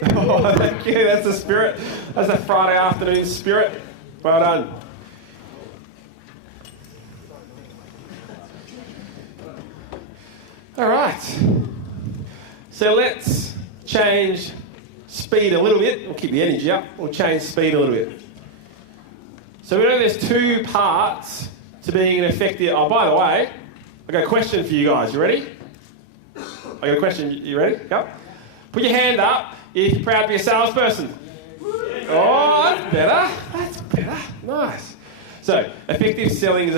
Oh, thank you. That's the spirit. That's a Friday afternoon spirit. Well done. All right. So let's change speed a little bit. We'll keep the energy up. We'll change speed a little bit. So we know there's two parts to being an effective... Oh, by the way, I've got a question for you guys. You ready? I got a question. You ready? Yep. Put your hand up if you're proud to be a salesperson. Oh, that's better. That's better. Nice. So, effective selling is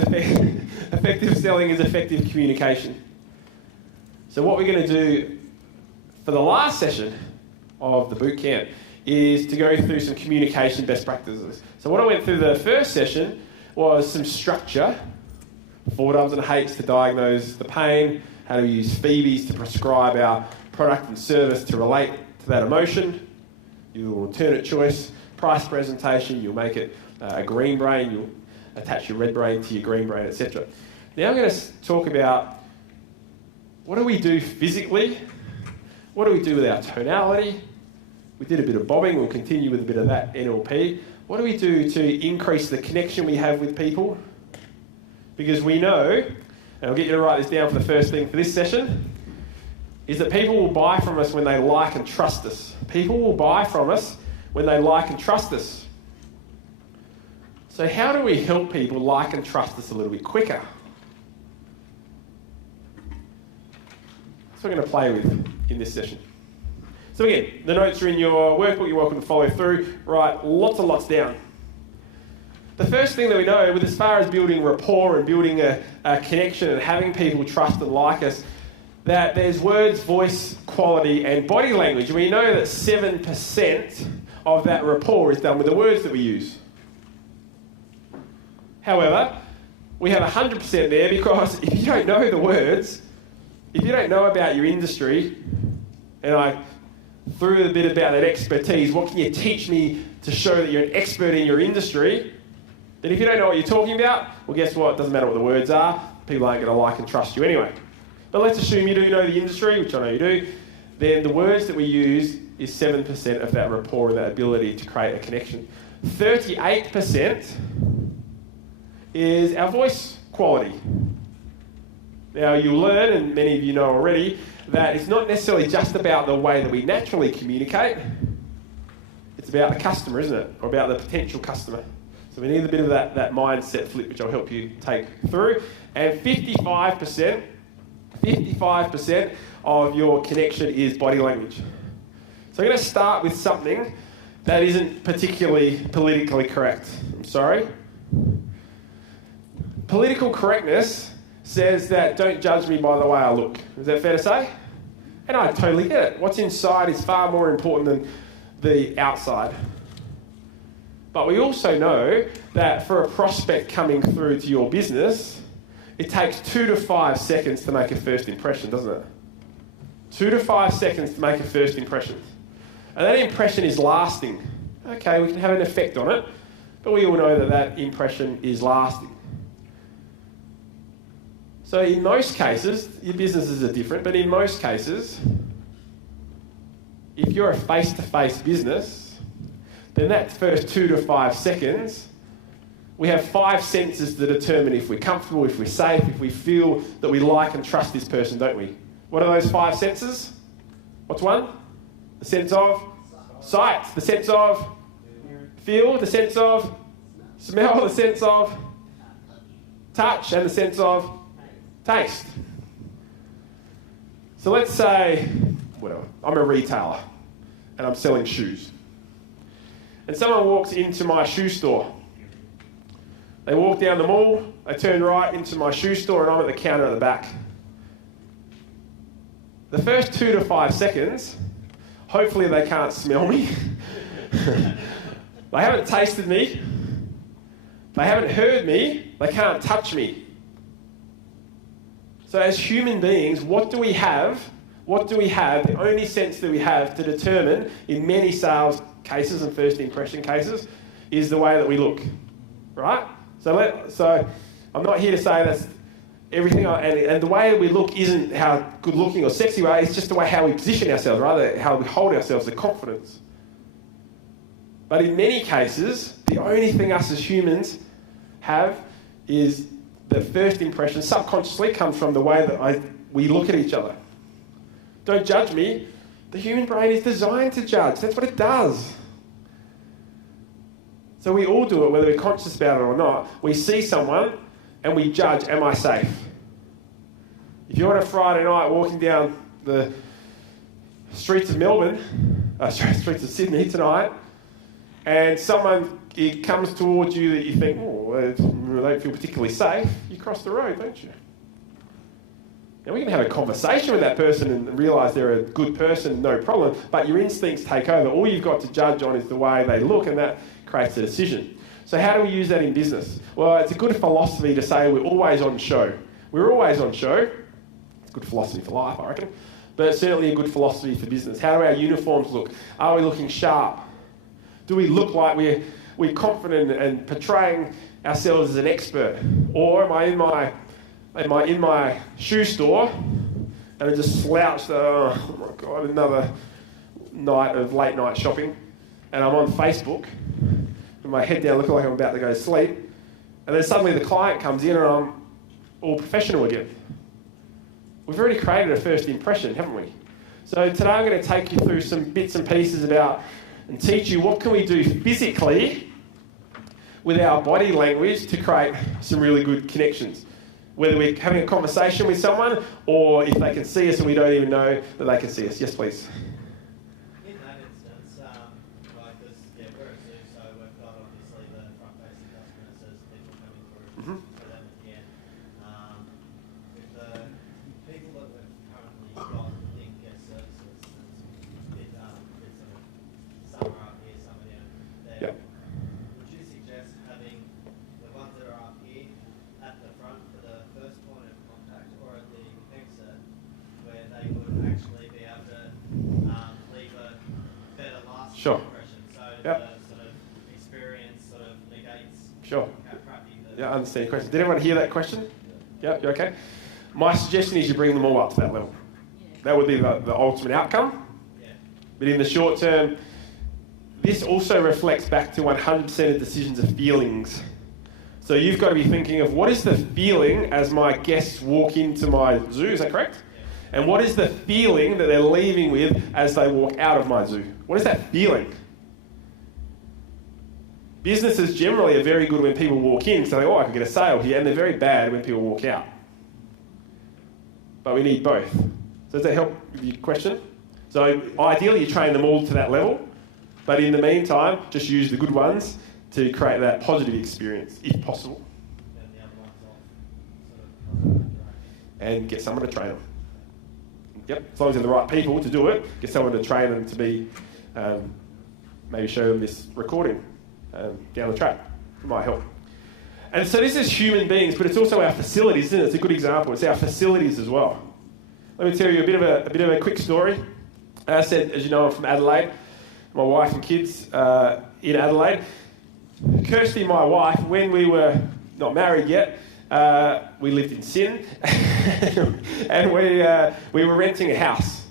effective communication. So what we're going to do for the last session of the boot camp is to go through some communication best practices. So what I went through the first session was some structure, 4 Ws and H's to diagnose the pain, how to use Phoebes to prescribe our product and service to relate to that emotion, your alternate choice, price presentation, you'll make it a green brain, you'll attach your red brain to your green brain, etc. Now I'm going to talk about what do we do physically, what do we do with our tonality. We did a bit of bobbing, we'll continue with a bit of that NLP. What do we do to increase the connection we have with people? Because we know, and I'll get you to write this down for the first thing for this session, is that people will buy from us when they like and trust us. People will buy from us when they like and trust us. So how do we help people like and trust us a little bit quicker? That's what we're going to play with in this session. So again, the notes are in your workbook, you're welcome to follow through. Write lots and lots down. The first thing that we know, with as far as building rapport and building a connection and having people trust and like us, that there's words, voice, quality and body language. We know that 7% of that rapport is done with the words that we use. However, we have 100% there because if you don't know the words, if you don't know about your industry, and I threw a bit about that expertise, what can you teach me to show that you're an expert in your industry? Then if you don't know what you're talking about, well, guess what? It doesn't matter what the words are. People aren't going to like and trust you anyway. But let's assume you do know the industry, which I know you do. Then the words that we use is 7% of that rapport and that ability to create a connection. 38% is our voice quality. Now, you'll learn, and many of you know already, that it's not necessarily just about the way that we naturally communicate. It's about the customer, isn't it? Or about the potential customer. So we need a bit of that mindset flip, which I'll help you take through. And 55% of your connection is body language. So I'm going to start with something that isn't particularly politically correct. I'm sorry. Political correctness says that don't judge me by the way I look. Is that fair to say? And I totally get it. What's inside is far more important than the outside. But we also know that for a prospect coming through to your business, it takes 2 to 5 seconds to make a first impression, doesn't it? 2 to 5 seconds to make a first impression. And that impression is lasting. Okay, we can have an effect on it, but we all know that that impression is lasting. So in most cases, your businesses are different, but in most cases, if you're a face-to-face business, then that first 2 to 5 seconds, we have 5 senses to determine if we're comfortable, if we're safe, if we feel that we like and trust this person, don't we? What are those 5 senses? What's one? The sense of sight, the sense of feel, the sense of smell, the sense of touch, and the sense of taste. So let's say, well, I'm a retailer and I'm selling shoes. And someone walks into my shoe store. They walk down the mall, they turn right into my shoe store and I'm at the counter at the back. The first 2 to 5 seconds, hopefully they can't smell me. They haven't tasted me. They haven't heard me. They can't touch me. So as human beings, what do we have? What do we have? The only sense that we have to determine in many sales cases and first impression cases is the way that we look, right? So I'm not here to say everything, and the way we look isn't how good looking or sexy we are, it's just the way how we position ourselves, rather how we hold ourselves, the confidence. But in many cases, the only thing us as humans have is the first impression subconsciously comes from the way that we look at each other. Don't judge me. The human brain is designed to judge. That's what it does. So we all do it, whether we're conscious about it or not. We see someone and we judge, am I safe? If you're on a Friday night walking down the streets of streets of Sydney tonight, and someone comes towards you that you think, oh, they don't feel particularly safe, you cross the road, don't you? Now we can have a conversation with that person and realise they're a good person, no problem, but your instincts take over. All you've got to judge on is the way they look, and that creates a decision. So how do we use that in business? Well, it's a good philosophy to say we're always on show. We're always on show. It's a good philosophy for life, I reckon, but it's certainly a good philosophy for business. How do our uniforms look? Are we looking sharp? Do we look like we're confident and portraying ourselves as an expert? Or am I in my shoe store and I just slouched, oh my God, another night of late night shopping, and I'm on Facebook with my head down looking like I'm about to go to sleep, and then suddenly the client comes in and I'm all professional again. We've already created a first impression, haven't we? So today I'm going to take you through some bits and pieces about and teach you what can we do physically with our body language to create some really good connections. Whether we're having a conversation with someone or if they can see us and we don't even know that they can see us. Yes, please. In that instance, like this, we're a zoo, so we've got obviously the front-facing customers as people coming through for them at the end. With the people that we've currently got in guest services, it's a bit sort of some are up here, some are down there. Yep. Would you suggest having the ones that are up here at the front for the first point of contact, or at the exit, where they would actually be able to leave a better lasting impression? So the sort of experience sort of negates how crappy the... Yeah, I understand your question. Did everyone hear that question? Yeah, you okay? My suggestion is you bring them all up to that level. That would be the ultimate outcome. But in the short term, this also reflects back to 100% of decisions of feelings. So you've got to be thinking of what is the feeling as my guests walk into my zoo, is that correct? And what is the feeling that they're leaving with as they walk out of my zoo? What is that feeling? Businesses generally are very good when people walk in, so they go, oh, I can get a sale here, and they're very bad when people walk out. But we need both. So does that help with your question? So ideally you train them all to that level, but in the meantime, just use the good ones to create that positive experience, if possible. And the other one's off, sort of, and get someone to train them. Yep, as long as they're the right people to do it, get someone to train them to be, maybe show them this recording down the track. It might help. And so this is human beings, but it's also our facilities, isn't it? It's a good example. It's our facilities as well. Let me tell you a bit of a quick story. As I said, as you know, I'm from Adelaide. My wife and kids in Adelaide. Kirsty, my wife, when we were not married yet, we lived in Sin, and we were renting a house.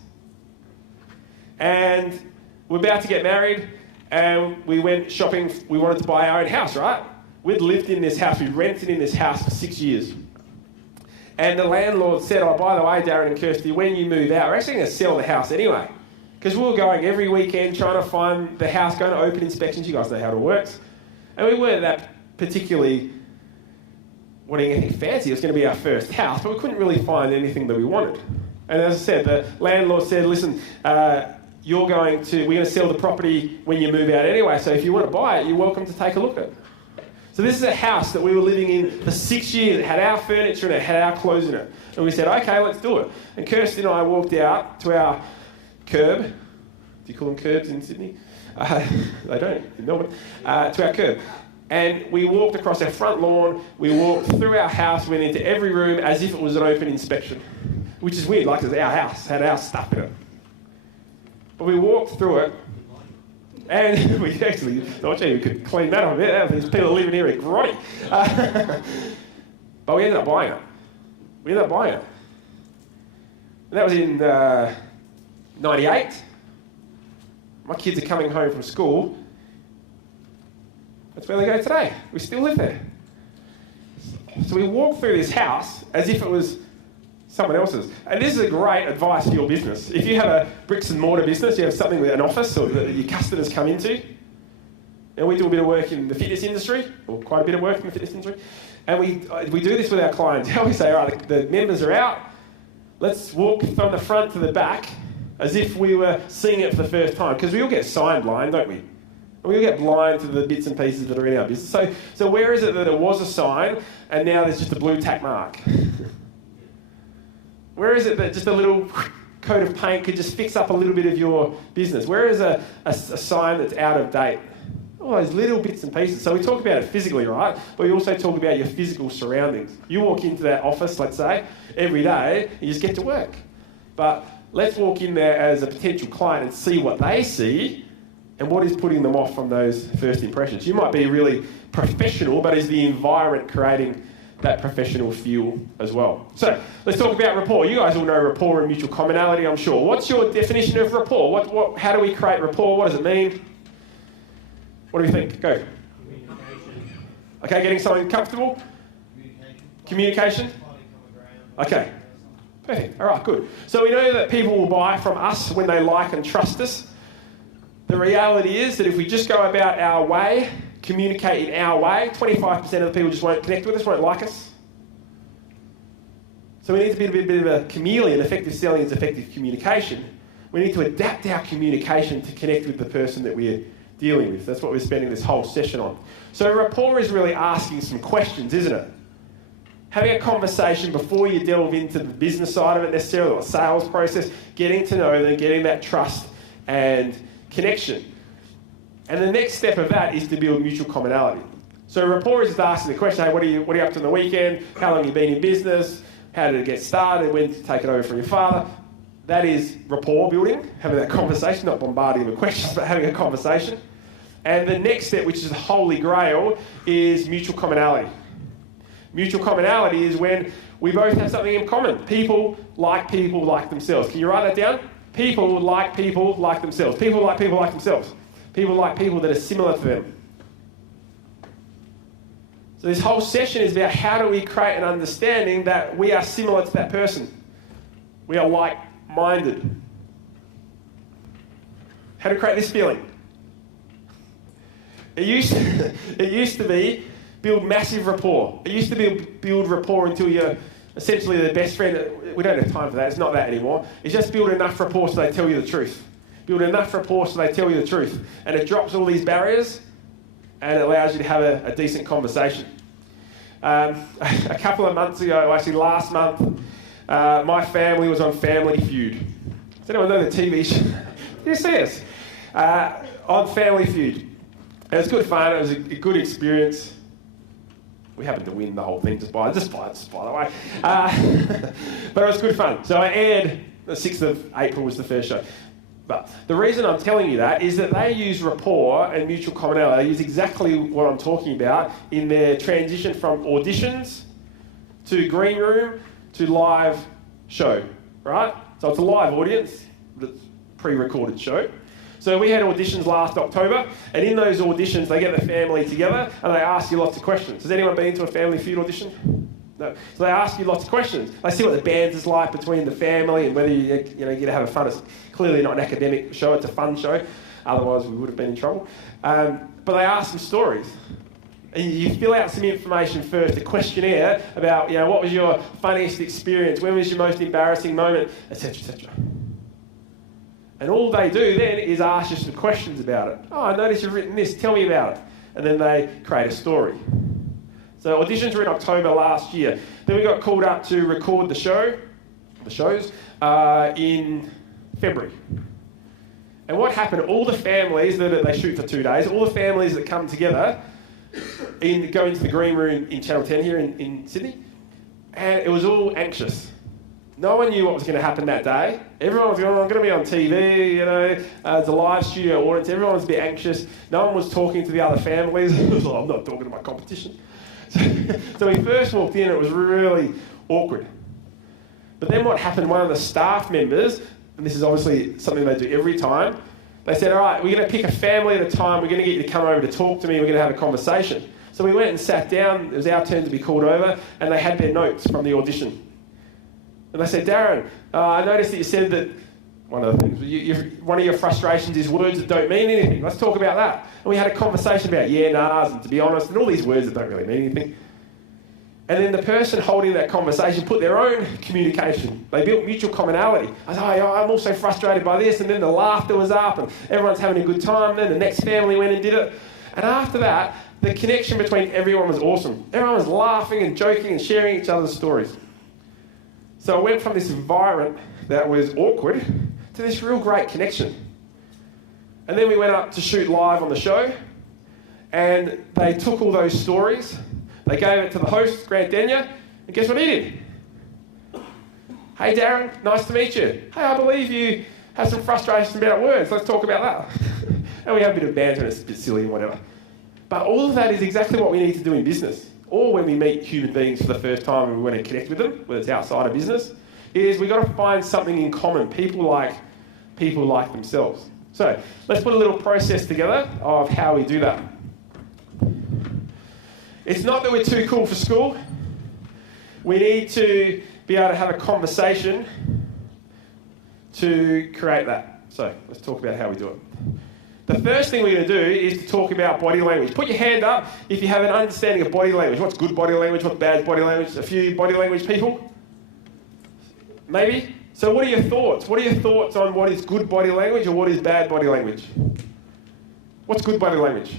And we're about to get married, and we went shopping. We wanted to buy our own house, right? We'd lived in this house. We'd rented in this house for 6 years. And the landlord said, oh, by the way, Darren and Kirsty, when you move out, we're actually going to sell the house anyway. Because we were going every weekend trying to find the house, going to open inspections. You guys know how it works. And we weren't that particularly wanting anything fancy. It was going to be our first house, but we couldn't really find anything that we wanted. And as I said, the landlord said, listen, we're going to sell the property when you move out anyway, so if you want to buy it, you're welcome to take a look at it. So this is a house that we were living in for 6 years. It had our furniture and it had our clothes in it. And we said, okay, let's do it. And Kirsty and I walked out to our curb. Do you call them curbs in Sydney? They don't in Melbourne. To our curb. And we walked across our front lawn. We walked through our house, went into every room as if it was an open inspection. Which is weird, like it was our house, had our stuff in it. But we walked through it. And we actually thought, gee, we could clean that up a bit. There's people living here at grotty. But we ended up buying it. We ended up buying it. And that was in 98. My kids are coming home from school. That's where they go today. We still live there. So we walk through this house as if it was someone else's. And this is a great advice for your business. If you have a bricks and mortar business, you have something with an office or that your customers come into. And we do a bit of work in the fitness industry, or quite a bit of work in the fitness industry. And we do this with our clients. We say, all right, the members are out. Let's walk from the front to the back as if we were seeing it for the first time. Because we all get sign blind, don't we? We all get blind to the bits and pieces that are in our business. So where is it that it was a sign and now there's just a blue tack mark? Where is it that just a little coat of paint could just fix up a little bit of your business? Where is a sign that's out of date? All those little bits and pieces. So we talk about it physically, right? But we also talk about your physical surroundings. You walk into that office, let's say, every day, you just get to work. But let's walk in there as a potential client and see what they see and what is putting them off from those first impressions. You might be really professional, but is the environment creating that professional feel as well? So let's talk about rapport. You guys all know rapport and mutual commonality, I'm sure. What's your definition of rapport? How do we create rapport? What does it mean? What do we think? Go. Communication. Okay, getting someone comfortable? Communication? Okay. Perfect. All right, good. So we know that people will buy from us when they like and trust us. The reality is that if we just go about our way, communicate in our way, 25% of the people just won't connect with us, won't like us. So we need to be a bit of a chameleon. Effective selling is effective communication. We need to adapt our communication to connect with the person that we're dealing with. That's what we're spending this whole session on. So rapport is really asking some questions, isn't it? Having a conversation before you delve into the business side of it necessarily, or sales process, getting to know them, getting that trust and connection. And the next step of that is to build mutual commonality. So rapport is just asking the question, hey, what are you up to on the weekend? How long have you been in business? How did it get started? When did you take it over from your father? That is rapport building, having that conversation, not bombarding them with questions, but having a conversation. And the next step, which is the holy grail, is mutual commonality. Mutual commonality is when we both have something in common. People like themselves. Can you write that down? People like themselves. People like themselves. People like people that are similar to them. So this whole session is about how do we create an understanding that we are similar to that person. We are like-minded. How to create this feeling? It used to be build massive rapport. It used to be build rapport until you're essentially the best friend. We don't have time for that. It's not that anymore. It's just build enough rapport so they tell you the truth. Build enough rapport so they tell you the truth. And it drops all these barriers and it allows you to have a decent conversation. A couple of months ago, actually last month, my family was on Family Feud. Does anyone know the TV show? Did you see us? On Family Feud. It was good fun. It was a good experience. We happened to win the whole thing just by the way. But it was good fun. So I aired the 6th of April was the first show. But the reason I'm telling you that is that they use rapport and mutual commonality. They use exactly what I'm talking about in their transition from auditions to green room to live show, right? So it's a live audience, but it's a pre-recorded show. So we had auditions last October, and in those auditions, they get the family together and they ask you lots of questions. Has anyone been to a Family Feud audition? No. So they ask you lots of questions. They see what the bands is like between the family and whether you get to have a fun. It's clearly not an academic show, it's a fun show. Otherwise, we would have been in trouble. But they ask some stories. And you fill out some information first, a questionnaire about, what was your funniest experience, when was your most embarrassing moment, etc., etc. And all they do then is ask you some questions about it. Oh, I noticed you've written this, tell me about it. And then they create a story. So auditions were in October last year. Then we got called up to record the shows, in February. And what happened, all the families that they shoot for 2 days, all the families that come together, go into the green room in Channel 10 here in Sydney, and it was all anxious. No one knew what was going to happen that day. Everyone was going, I'm going to be on TV, it's a live studio audience. Everyone was a bit anxious. No one was talking to the other families. It was like, I'm not talking to my competition. So we first walked in, it was really awkward. But then what happened, one of the staff members, and this is obviously something they do every time, they said, all right, we're going to pick a family at a time, we're going to get you to come over to talk to me, we're going to have a conversation. So we went and sat down, it was our turn to be called over, and they had their notes from the audition. And they said, Darren, I noticed that you said that one of the things, one of your frustrations is words that don't mean anything. Let's talk about that. And we had a conversation about yeah, nahs, and to be honest, and all these words that don't really mean anything. And then the person holding that conversation put their own communication. They built mutual commonality. I said, oh, I'm also frustrated by this. And then the laughter was up and everyone's having a good time. Then the next family went and did it. And after that, the connection between everyone was awesome. Everyone was laughing and joking and sharing each other's stories. So I went from this environment that was awkward to this real great connection. And then we went up to shoot live on the show. And they took all those stories. They gave it to the host, Grant Denyer, and guess what he did? Hey Darren, nice to meet you. Hey, I believe you have some frustrations about words. Let's talk about that. And we have a bit of banter and it's a bit silly and whatever. But all of that is exactly what we need to do in business, or when we meet human beings for the first time and we want to connect with them, whether it's outside of business, is we've got to find something in common, people like themselves. So let's put a little process together of how we do that. It's not that we're too cool for school. We need to be able to have a conversation to create that. So let's talk about how we do it. The first thing we're going to do is to talk about body language. Put your hand up if you have an understanding of body language. What's good body language? What's bad body language? A few body language people? Maybe? So what are your thoughts? What are your thoughts on what is good body language or what is bad body language? What's good body language?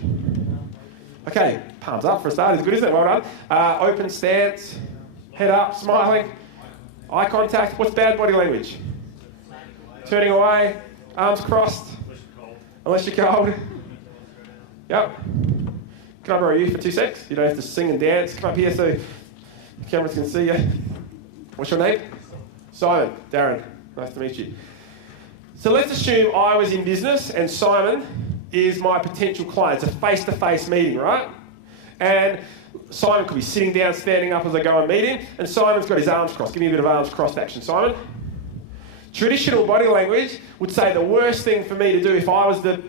Okay, palms up for a start. It's good, isn't it? Well done. Open stance, head up, smiling, eye contact. What's bad body language? Turning away, arms crossed. Unless you're cold. Yep. Can I borrow you for 2 secs? You don't have to sing and dance. Come up here so the cameras can see you. What's your name? Simon. Darren. Nice to meet you. So let's assume I was in business and Simon is my potential client. It's a face-to-face meeting, right? And Simon could be sitting down, standing up as I go and meet him, and Simon's got his arms crossed. Give me a bit of arms crossed action, Simon. Traditional body language would say the worst thing for me to do if I was the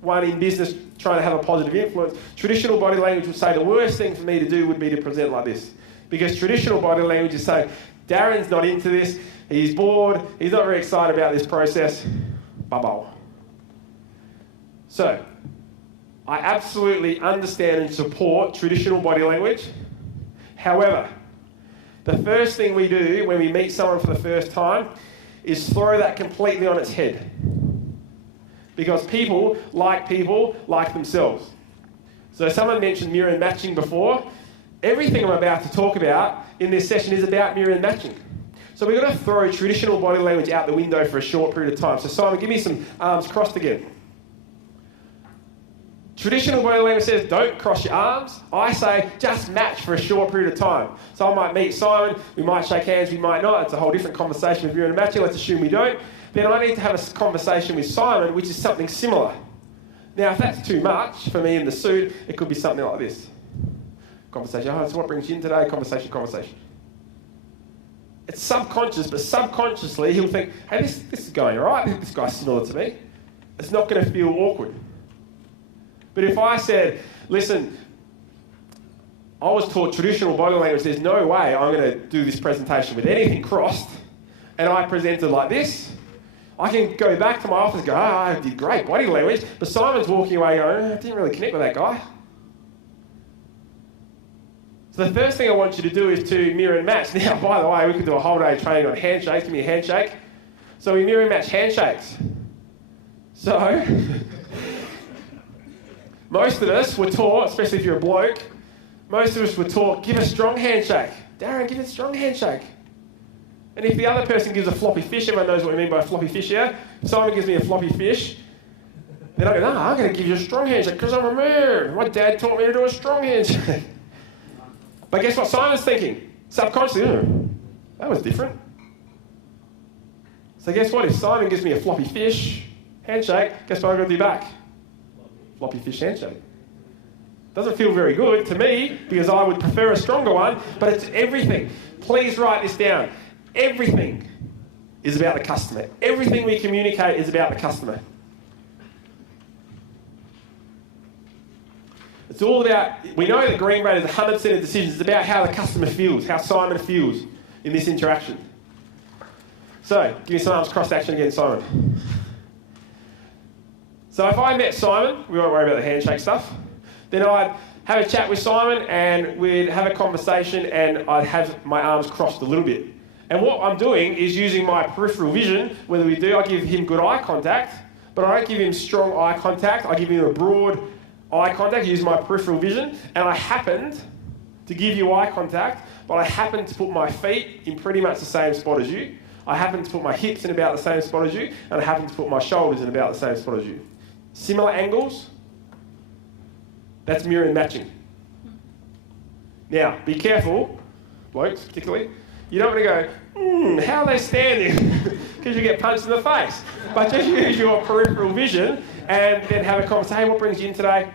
one in business trying to have a positive influence, traditional body language would say the worst thing for me to do would be to present like this. Because traditional body language is saying, Darren's not into this, he's bored, he's not very excited about this process, bubble. So, I absolutely understand and support traditional body language. However, the first thing we do when we meet someone for the first time is throw that completely on its head. Because people like themselves. So someone mentioned mirror and matching before. Everything I'm about to talk about in this session is about mirror and matching. So we've got to throw traditional body language out the window for a short period of time. So Simon, give me some arms crossed again. Traditional body language says don't cross your arms. I say just match for a short period of time. So I might meet Simon, we might shake hands, we might not. It's a whole different conversation with mirror and matching. Let's assume we don't. Then I need to have a conversation with Simon, which is something similar. Now, if that's too much for me in the suit, it could be something like this. Conversation, oh, so what brings you in today? Conversation. It's subconscious, but subconsciously he'll think, hey, this is going all right. This guy's similar to me. It's not going to feel awkward. But if I said, listen, I was taught traditional body language, there's no way I'm going to do this presentation with anything crossed, and I presented like this, I can go back to my office and go, I did great body language, but Simon's walking away going, I didn't really connect with that guy. So the first thing I want you to do is to mirror and match. Now, by the way, we could do a whole day training on handshakes. Give me a handshake. So we mirror and match handshakes. So, most of us were taught, especially if you're a bloke, most of us were taught, give a strong handshake. Darren, give a strong handshake. And if the other person gives a floppy fish, everyone knows what we mean by a floppy fish here. If Simon gives me a floppy fish, then I go, no, I'm going to give you a strong handshake because I'm a man. My dad taught me to do a strong handshake. But guess what Simon's thinking? Subconsciously, that was different. So guess what? If Simon gives me a floppy fish handshake, guess what I'm going to do back? Floppy fish handshake. Doesn't feel very good to me because I would prefer a stronger one, but it's everything. Please write this down. Everything is about the customer. Everything we communicate is about the customer. It's all about, we know that Green Rate is 100% of decisions. It's about how the customer feels, how Simon feels in this interaction. So, give me some arms crossed action again, Simon. So if I met Simon, we won't worry about the handshake stuff, then I'd have a chat with Simon and we'd have a conversation and I'd have my arms crossed a little bit. And what I'm doing is using my peripheral vision, whether we do, I give him good eye contact, but I don't give him strong eye contact, I give him a broad eye contact, use my peripheral vision, and I happened to give you eye contact, but I happened to put my feet in pretty much the same spot as you. I happened to put my hips in about the same spot as you, and I happened to put my shoulders in about the same spot as you. Similar angles, that's mirror and matching. Now, be careful, blokes particularly, you don't want to go, how are they standing? Because you get punched in the face. But just use your peripheral vision and then have a conversation. Hey, what brings you in today?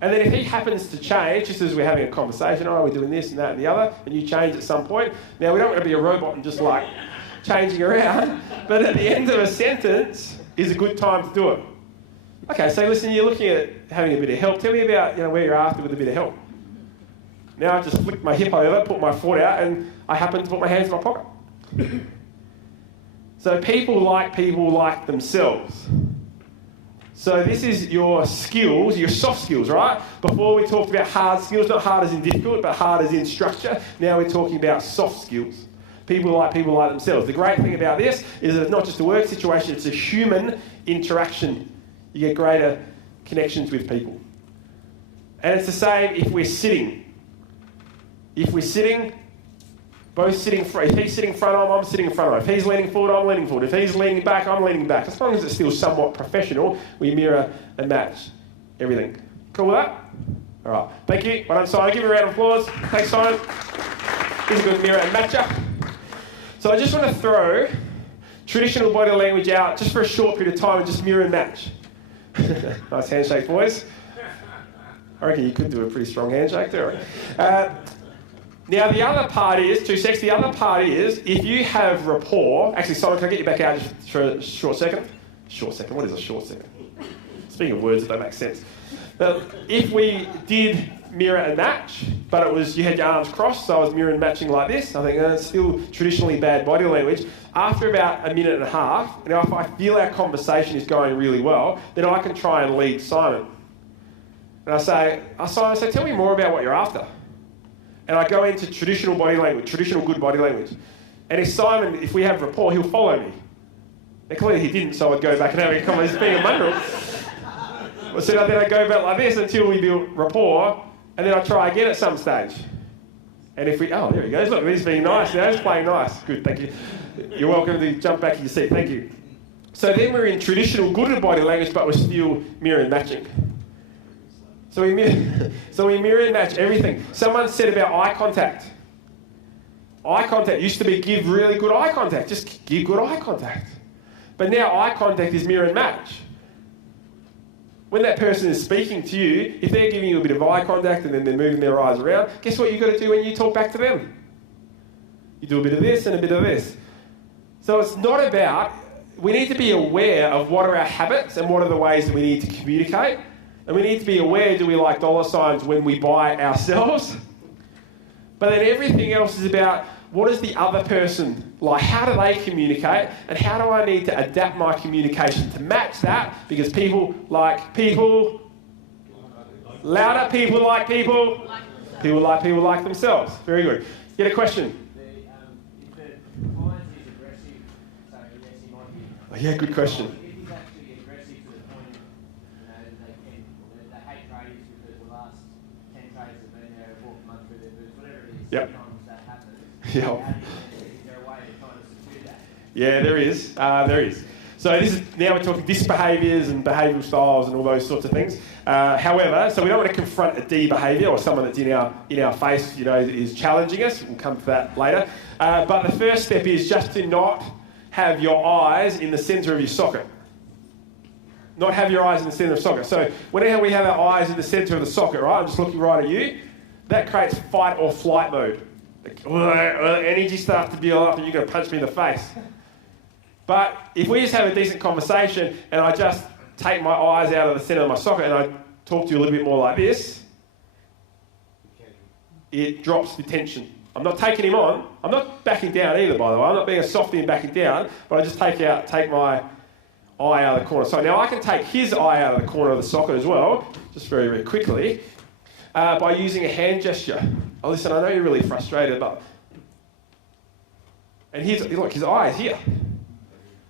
And then if he happens to change, just as we're having a conversation, oh, we're doing this and that and the other, and you change at some point. Now, we don't want to be a robot and just like changing around, but at the end of a sentence is a good time to do it. Okay, so listen, you're looking at having a bit of help. Tell me about where you're after with a bit of help. Now I just flicked my hip over, put my foot out, and I happen to put my hands in my pocket. So people like themselves. So this is your skills, your soft skills, right? Before we talked about hard skills, not hard as in difficult, but hard as in structure. Now we're talking about soft skills. People like themselves. The great thing about this is that it's not just a work situation, it's a human interaction. You get greater connections with people. And it's the same if we're sitting. If we're sitting, both sitting front. If he's sitting front on, I'm sitting in front of him. If he's leaning forward, I'm leaning forward. If he's leaning back, I'm leaning back. As long as it's still somewhat professional, we mirror and match everything. Cool with that? All right. Thank you. Well done, Simon. Give him a round of applause. Thanks, Simon. He's a good mirror and matcher. So I just want to throw traditional body language out just for a short period of time and just mirror and match. Nice handshake, boys. I reckon you could do a pretty strong handshake there. Now, the other part is, the other part is, if you have rapport... Actually, Simon, can I get you back out just for a short second? Short second? What is a short second? Speaking of words that don't make sense. Now, if we did mirror and match, but it was you had your arms crossed, so I was mirror and matching like this, I think that's still traditionally bad body language. After about a minute and a half, if I feel our conversation is going really well, then I can try and lead Simon. And I say, Simon, tell me more about what you're after. And I go into traditional body language, traditional good body language. And if we have rapport, he'll follow me. Now, clearly he didn't, so I'd go back and have a conversation. He's being a mongrel. So then I go back like this until we build rapport, and then I try again at some stage. And there he goes. Look, he's being nice now. He's playing nice. Good, thank you. You're welcome to jump back in your seat. Thank you. So then we're in traditional good body language, but we're still mirror and matching. So we mirror and match everything. Someone said about eye contact. Eye contact used to be give really good eye contact. Just give good eye contact. But now eye contact is mirror and match. When that person is speaking to you, if they're giving you a bit of eye contact and then they're moving their eyes around, guess what you've got to do when you talk back to them? You do a bit of this and a bit of this. So it's not about... We need to be aware of what are our habits and what are the ways that we need to communicate. And we need to be aware, do we like dollar signs when we buy ourselves? But then everything else is about what is the other person like? How do they communicate? And how do I need to adapt my communication to match that? Because people like people. Louder, people like people. People like themselves. Very good. Get a question? If the client is aggressive, so yes, he might be... Oh, yeah, good question. If he's actually aggressive to the point, they hate traders because the last 10 traders have been there, walked a month through their boots, whatever it is, Yep. sometimes that happens. Yep. Is there a way to kind of subdue that? Yeah, there is. There is. So now we're talking disbehaviours and behavioural styles and all those sorts of things. However, so we don't want to confront a D behaviour or someone that's in our face, is challenging us. We'll come to that later. But the first step is just to not have your eyes in the centre of your socket. Not have your eyes in the centre of the socket. So whenever we have our eyes in the centre of the socket, right, I'm just looking right at you, that creates fight or flight mode. energy starts to build up and you're going to punch me in the face. But if we just have a decent conversation and I just take my eyes out of the centre of my socket and I talk to you a little bit more like this, it drops the tension. I'm not taking him on. I'm not backing down either, by the way. I'm not being a softie and backing down, but I just take my eye out of the corner. So now I can take his eye out of the corner of the socket as well, just very, very quickly, by using a hand gesture. Oh, listen, I know you're really frustrated, but... And look, his eye is here.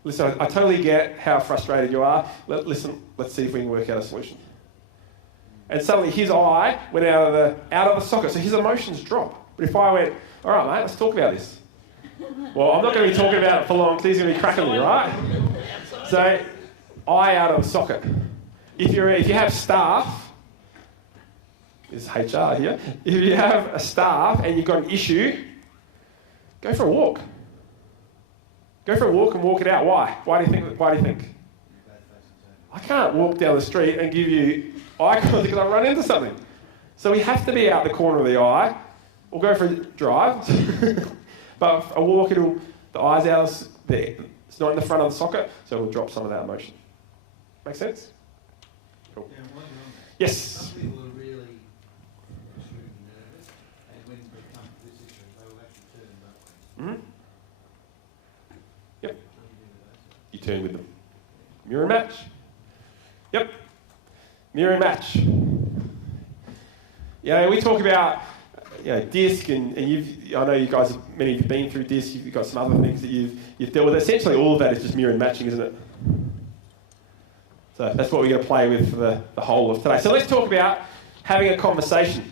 Listen, I totally get how frustrated you are. Listen, let's see if we can work out a solution. And suddenly his eye went out of the socket, so his emotions drop. But if I went, all right, mate, let's talk about this. Well, I'm not going to be talking about it for long because he's going to be cracking me, right? So, eye out of the socket. If you have staff, this is HR here. If you have a staff and you've got an issue, go for a walk. Go for a walk and walk it out. Why? Why do you think? I can't walk down the street and give you eye contact because I run into something. So we have to be out the corner of the eye. We'll go for a drive. But a walk, the eye's out there. It's not in the front of the socket, so we'll drop some of that emotion. Make sense? Cool. Yeah, while you're on that, Yes. some people are really extremely nervous, and when they come to this issue, they will actually turn backwards. Mm-hmm. Yep. What do you do with those? You turn with them. Mirror and match. Yep. Mirror and match. Yeah, we talk about disc, and I know you guys, many of you have been through disc. You've got some other things that you've dealt with. Essentially, all of that is just mirror and matching, isn't it? So that's what we're going to play with for the whole of today. So let's talk about having a conversation.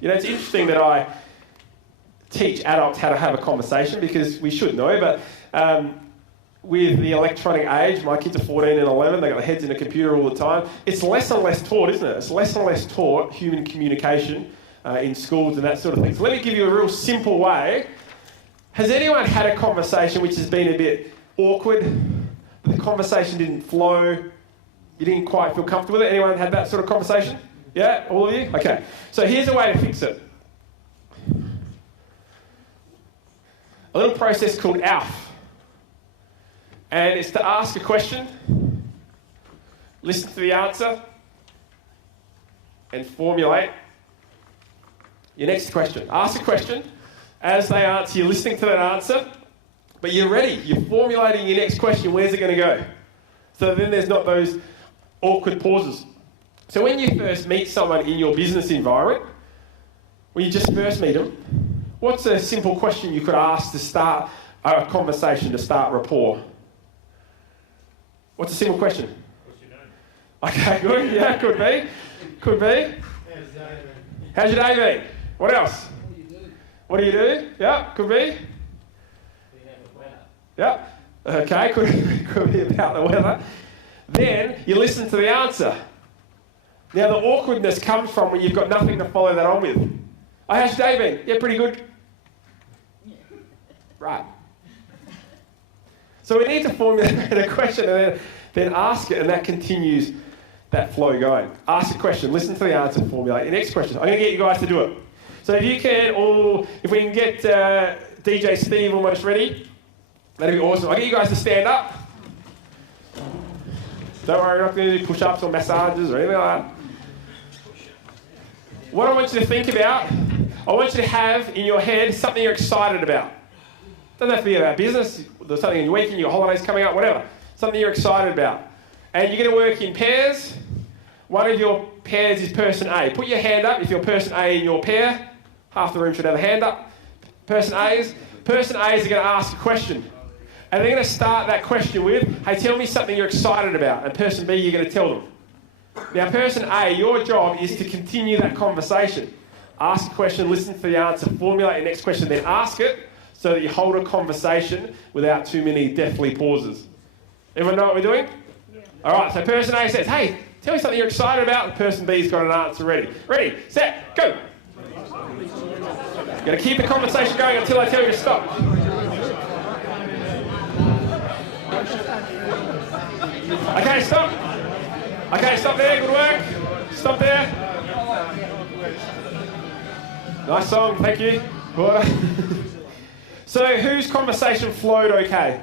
It's interesting that I teach adults how to have a conversation because we should know, but with the electronic age, my kids are 14 and 11, they've got their heads in a computer all the time. It's less and less taught, isn't it? It's less and less taught, human communication in schools and that sort of thing. So let me give you a real simple way. Has anyone had a conversation which has been a bit awkward? The conversation didn't flow, you didn't quite feel comfortable with it? Anyone had that sort of conversation? Yeah, all of you? Okay. So here's a way to fix it. A little process called ALF. And it's to ask a question, listen to the answer, and formulate your next question. Ask a question. As they answer, you're listening to that answer, but you're ready. You're formulating your next question. Where's it going to go? So then there's not those awkward pauses. So when you first meet someone in your business environment, when you just first meet them, what's a simple question you could ask to start a conversation, to start rapport? What's a simple question? What's your name? Okay, good. Yeah, could be. Could be. How's your day been? What else? What do you do? Yeah, could be. Yeah. Okay, could be about the weather. Then you listen to the answer. Now the awkwardness comes from when you've got nothing to follow that on with. Oh, how's your day been? Yeah, pretty good. Right. So we need to formulate a question and then ask it, and that continues that flow going. Ask a question, listen to the answer, formulate your next question. I'm going to get you guys to do it. So if you can if we can get DJ Steve almost ready, that'd be awesome. I'll get you guys to stand up. Don't worry, we're not going to do push-ups or massages or anything like that. What I want you to think about, I want you to have in your head something you're excited about. Doesn't have to be about business, there's something in your weekend, your holidays coming up, whatever. Something you're excited about. And you're going to work in pairs. One of your pairs is person A. Put your hand up if you're person A in your pair. Half the room should have a hand up. Person A's are going to ask a question. And they're going to start that question with, hey, tell me something you're excited about. And person B, you're going to tell them. Now, person A, your job is to continue that conversation. Ask a question, listen to the answer, formulate your next question, then ask it so that you hold a conversation without too many deathly pauses. Everyone know what we're doing? Yeah. All right, so person A says, hey, tell me something you're excited about. And person B's got an answer ready. Ready, set, go. You've got to keep the conversation going until I tell you to stop. Okay, stop. Okay, stop there. Good work. Stop there. Nice song. Thank you. What? So whose conversation flowed okay?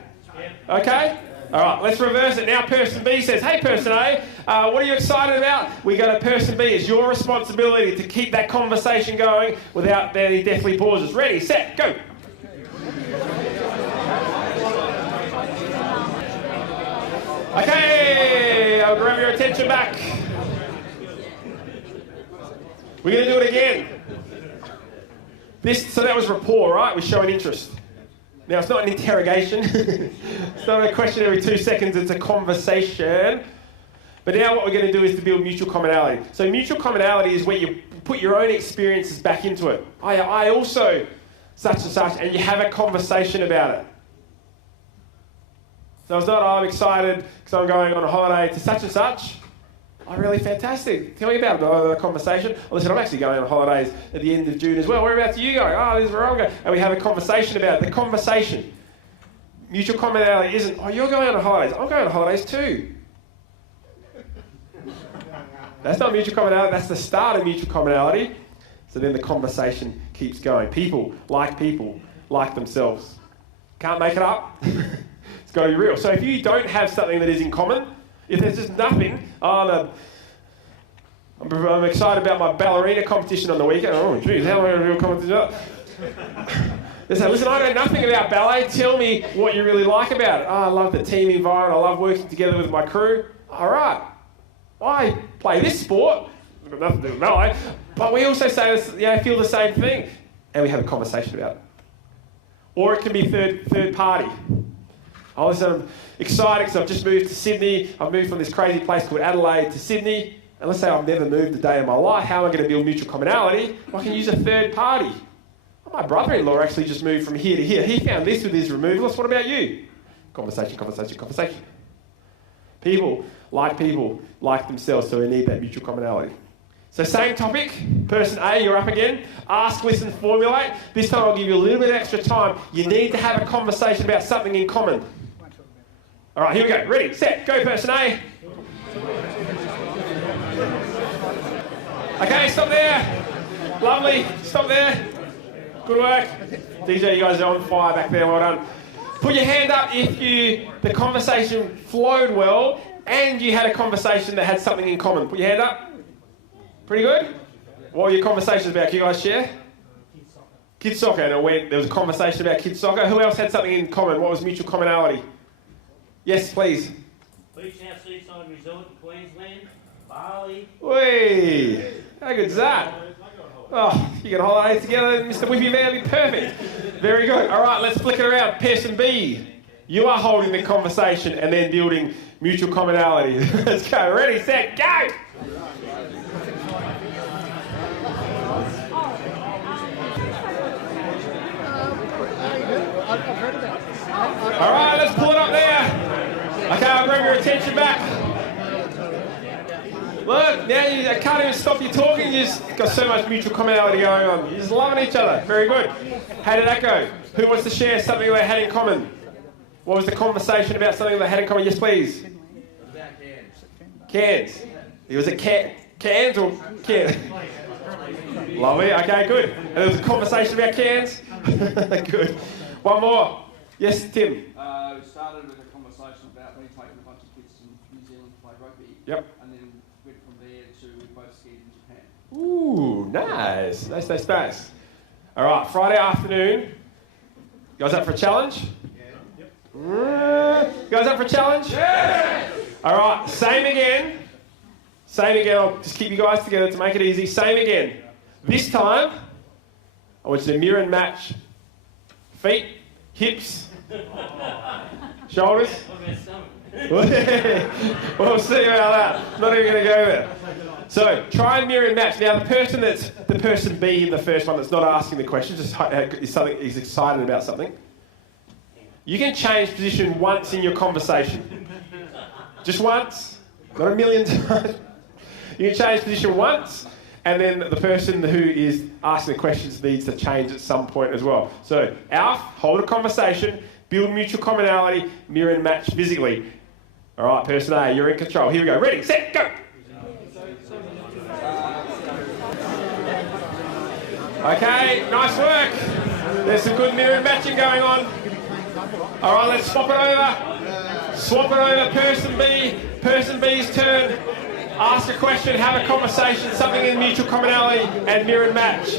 Okay? All right, let's reverse it. Now person B says, hey, person A, what are you excited about? We go to person B. It's your responsibility to keep that conversation going without any deathly pauses. Ready, set, go. Okay, I'll grab your attention back. We're going to do it again. So that was rapport, right? We're showing interest. Now, it's not an interrogation. It's not a question every 2 seconds. It's a conversation. But now what we're going to do is to build mutual commonality. So mutual commonality is where you put your own experiences back into it. I also such and such, and you have a conversation about it. So it's not, I'm excited because I'm going on a holiday to such and such. Oh, really fantastic. Tell me about the conversation. Oh, listen, I'm actually going on holidays at the end of June as well. Whereabouts are you going? Oh, this is where I'm going. And we have a conversation about it. The conversation. Mutual commonality isn't, oh, you're going on holidays. I'm going on holidays too. That's not mutual commonality. That's the start of mutual commonality. So then the conversation keeps going. People like themselves. Can't make it up. It's got to be real. So if you don't have something that is in common, if there's just nothing, I'm excited about my ballerina competition on the weekend. Oh, geez, how am I going to do a competition? They say, listen, I know nothing about ballet. Tell me what you really like about it. Oh, I love the team environment. I love working together with my crew. All right. I play this sport. It's got nothing to do with ballet. But we also say, feel the same thing. And we have a conversation about it. Or it can be third party. Oh, listen, I'm excited because I've just moved to Sydney. I've moved from this crazy place called Adelaide to Sydney. And let's say I've never moved a day in my life. How am I going to build mutual commonality? Well, I can use a third party. Well, my brother-in-law actually just moved from here to here. He found this with his removalists. What about you? Conversation. People like themselves, so we need that mutual commonality. So same topic, person A, you're up again. Ask, listen, formulate. This time I'll give you a little bit of extra time. You need to have a conversation about something in common. All right, here we go. Ready, set, go, person A. Okay, stop there. Lovely, stop there. Good work. DJ, you guys are on fire back there, well done. Put your hand up if the conversation flowed well and you had a conversation that had something in common. Put your hand up. Pretty good? What were your conversations about? Can you guys share? Kids soccer. And there was a conversation about kids soccer. Who else had something in common? What was mutual commonality? Yes, please. Beach House Seaside Resort in Queensland, Bali. Whee! How good's that? Oh, you get a holiday together, Mr. Whippy Man, be perfect. Very good. All right, let's flick it around. Person B, you are holding the conversation and then building mutual commonality. Let's go. Ready, set, go! All right, let's pull it up there. Okay, I'll grab your attention back. Look, now I can't even stop you talking. You just got so much mutual commonality going on. You're just loving each other. Very good. How did that go? Who wants to share something they had in common? What was the conversation about something they had in common? Yes, please. About cans. Cans. It was a cans or cans? Lovely. Okay, good. And there was a conversation about cans? Good. One more. Yes, Tim. We started with a conversation about me taking a bunch of kids to New Zealand to play rugby. Yep. And then went from there to we both skied in Japan. Ooh, nice. Nice. All right, Friday afternoon. You guys up for a challenge? Yeah. Yep. You guys up for a challenge? Yeah! All right, same again. I'll just keep you guys together to make it easy. Same again. This time, I want you to mirror and match feet, hips, shoulders. We'll see about that. Not even going to go there. So try and mirror and match. Now the person B in the first one that's not asking the question, just is excited about something. You can change position once in your conversation. Just once, not a million times. You can change position once, and then the person who is asking the questions needs to change at some point as well. So Alf, hold a conversation, build mutual commonality, mirror and match physically. All right, person A, you're in control. Here we go. Ready, set, go. Okay, nice work. There's some good mirror matching going on. All right, let's swap it over. Swap it over. Person B. Person B's turn. Ask a question, have a conversation, something in mutual commonality, and mirror and match.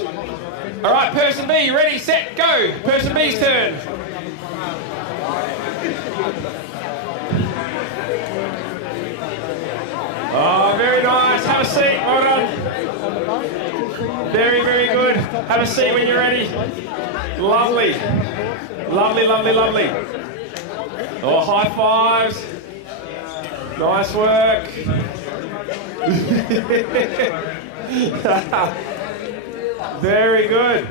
All right, person B, ready, set, go. Person B's turn. Oh, very nice. Have a seat. Well done. Very, very good. Have a seat when you're ready. Lovely. Lovely, lovely, lovely. Oh, high fives. Nice work. Very good.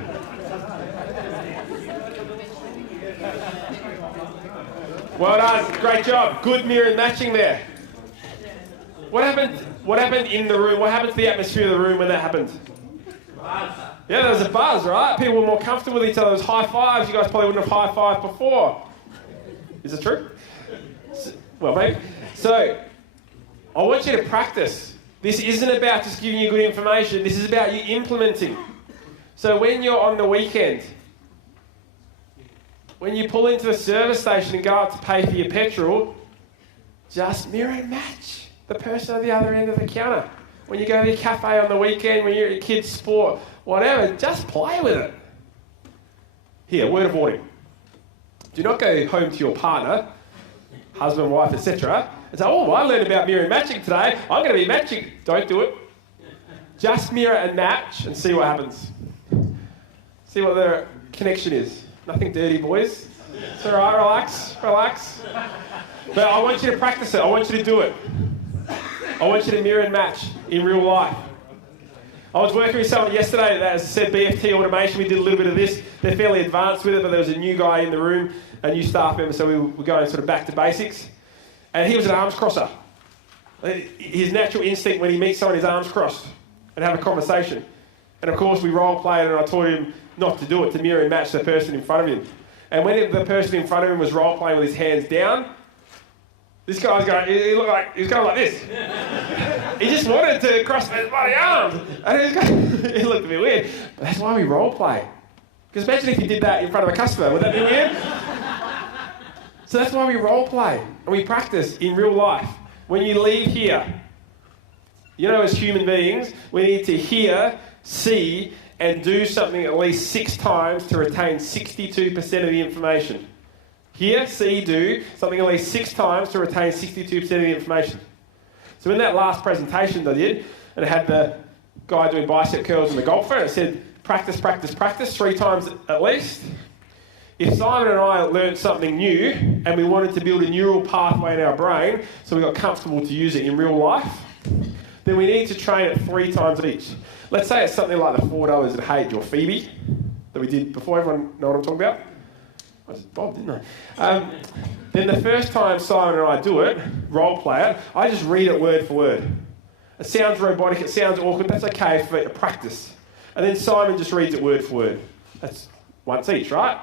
Well done. Great job. Good mirror matching there. What happened in the room? What happened to the atmosphere of the room when that happened? Yeah, there was a buzz, right? People were more comfortable with each other. There was high fives. You guys probably wouldn't have high fived before. Is it true? Well, maybe. So, I want you to practice. This isn't about just giving you good information. This is about you implementing. So when you're on the weekend, when you pull into the service station and go up to pay for your petrol, just mirror and match the person at the other end of the counter. When you go to your cafe on the weekend, when you're at your kids' sport, whatever, just play with it. Here, word of warning. Do not go home to your partner, husband, wife, etc., and say, oh, I learned about mirror and matching today. I'm going to be matching. Don't do it. Just mirror and match and see what happens. See what the connection is. Nothing dirty, boys. It's all right, relax, relax. But I want you to practice it. I want you to do it. I want you to mirror and match in real life. I was working with someone yesterday that said BFT automation. We did a little bit of this. They're fairly advanced with it, but there was a new guy in the room, a new staff member, so we were going sort of back to basics. And he was an arms crosser. His natural instinct when he meets someone is arms crossed and have a conversation. And of course we role played and I taught him not to do it, to mirror and match the person in front of him. And when the person in front of him was role playing with his hands down, this guy was going, he looked like, he was going like this. He just wanted to cross his bloody arms. And he was going, it looked a bit weird. But that's why we role play. Because imagine if you did that in front of a customer, would that be weird? So that's why we role play and we practice in real life. When you leave here, you know, as human beings, we need to hear, see, and do something at least 6 times to retain 62% of the information. Hear, see, do something at least 6 times to retain 62% of the information. So in that last presentation I did, and I had the guy doing bicep curls and the golfer, and it said, practice, practice, practice, 3 times at least. If Simon and I learned something new and we wanted to build a neural pathway in our brain so we got comfortable to use it in real life, then we need to train it 3 times each. Let's say it's something like the $4 at Hage or Phoebe that we did before. Everyone know what I'm talking about? I said Bob, didn't I? Then the first time Simon and I do it, role play it, I just read it word for word. It sounds robotic, it sounds awkward, that's okay for practice. And then Simon just reads it word for word. That's once each, right?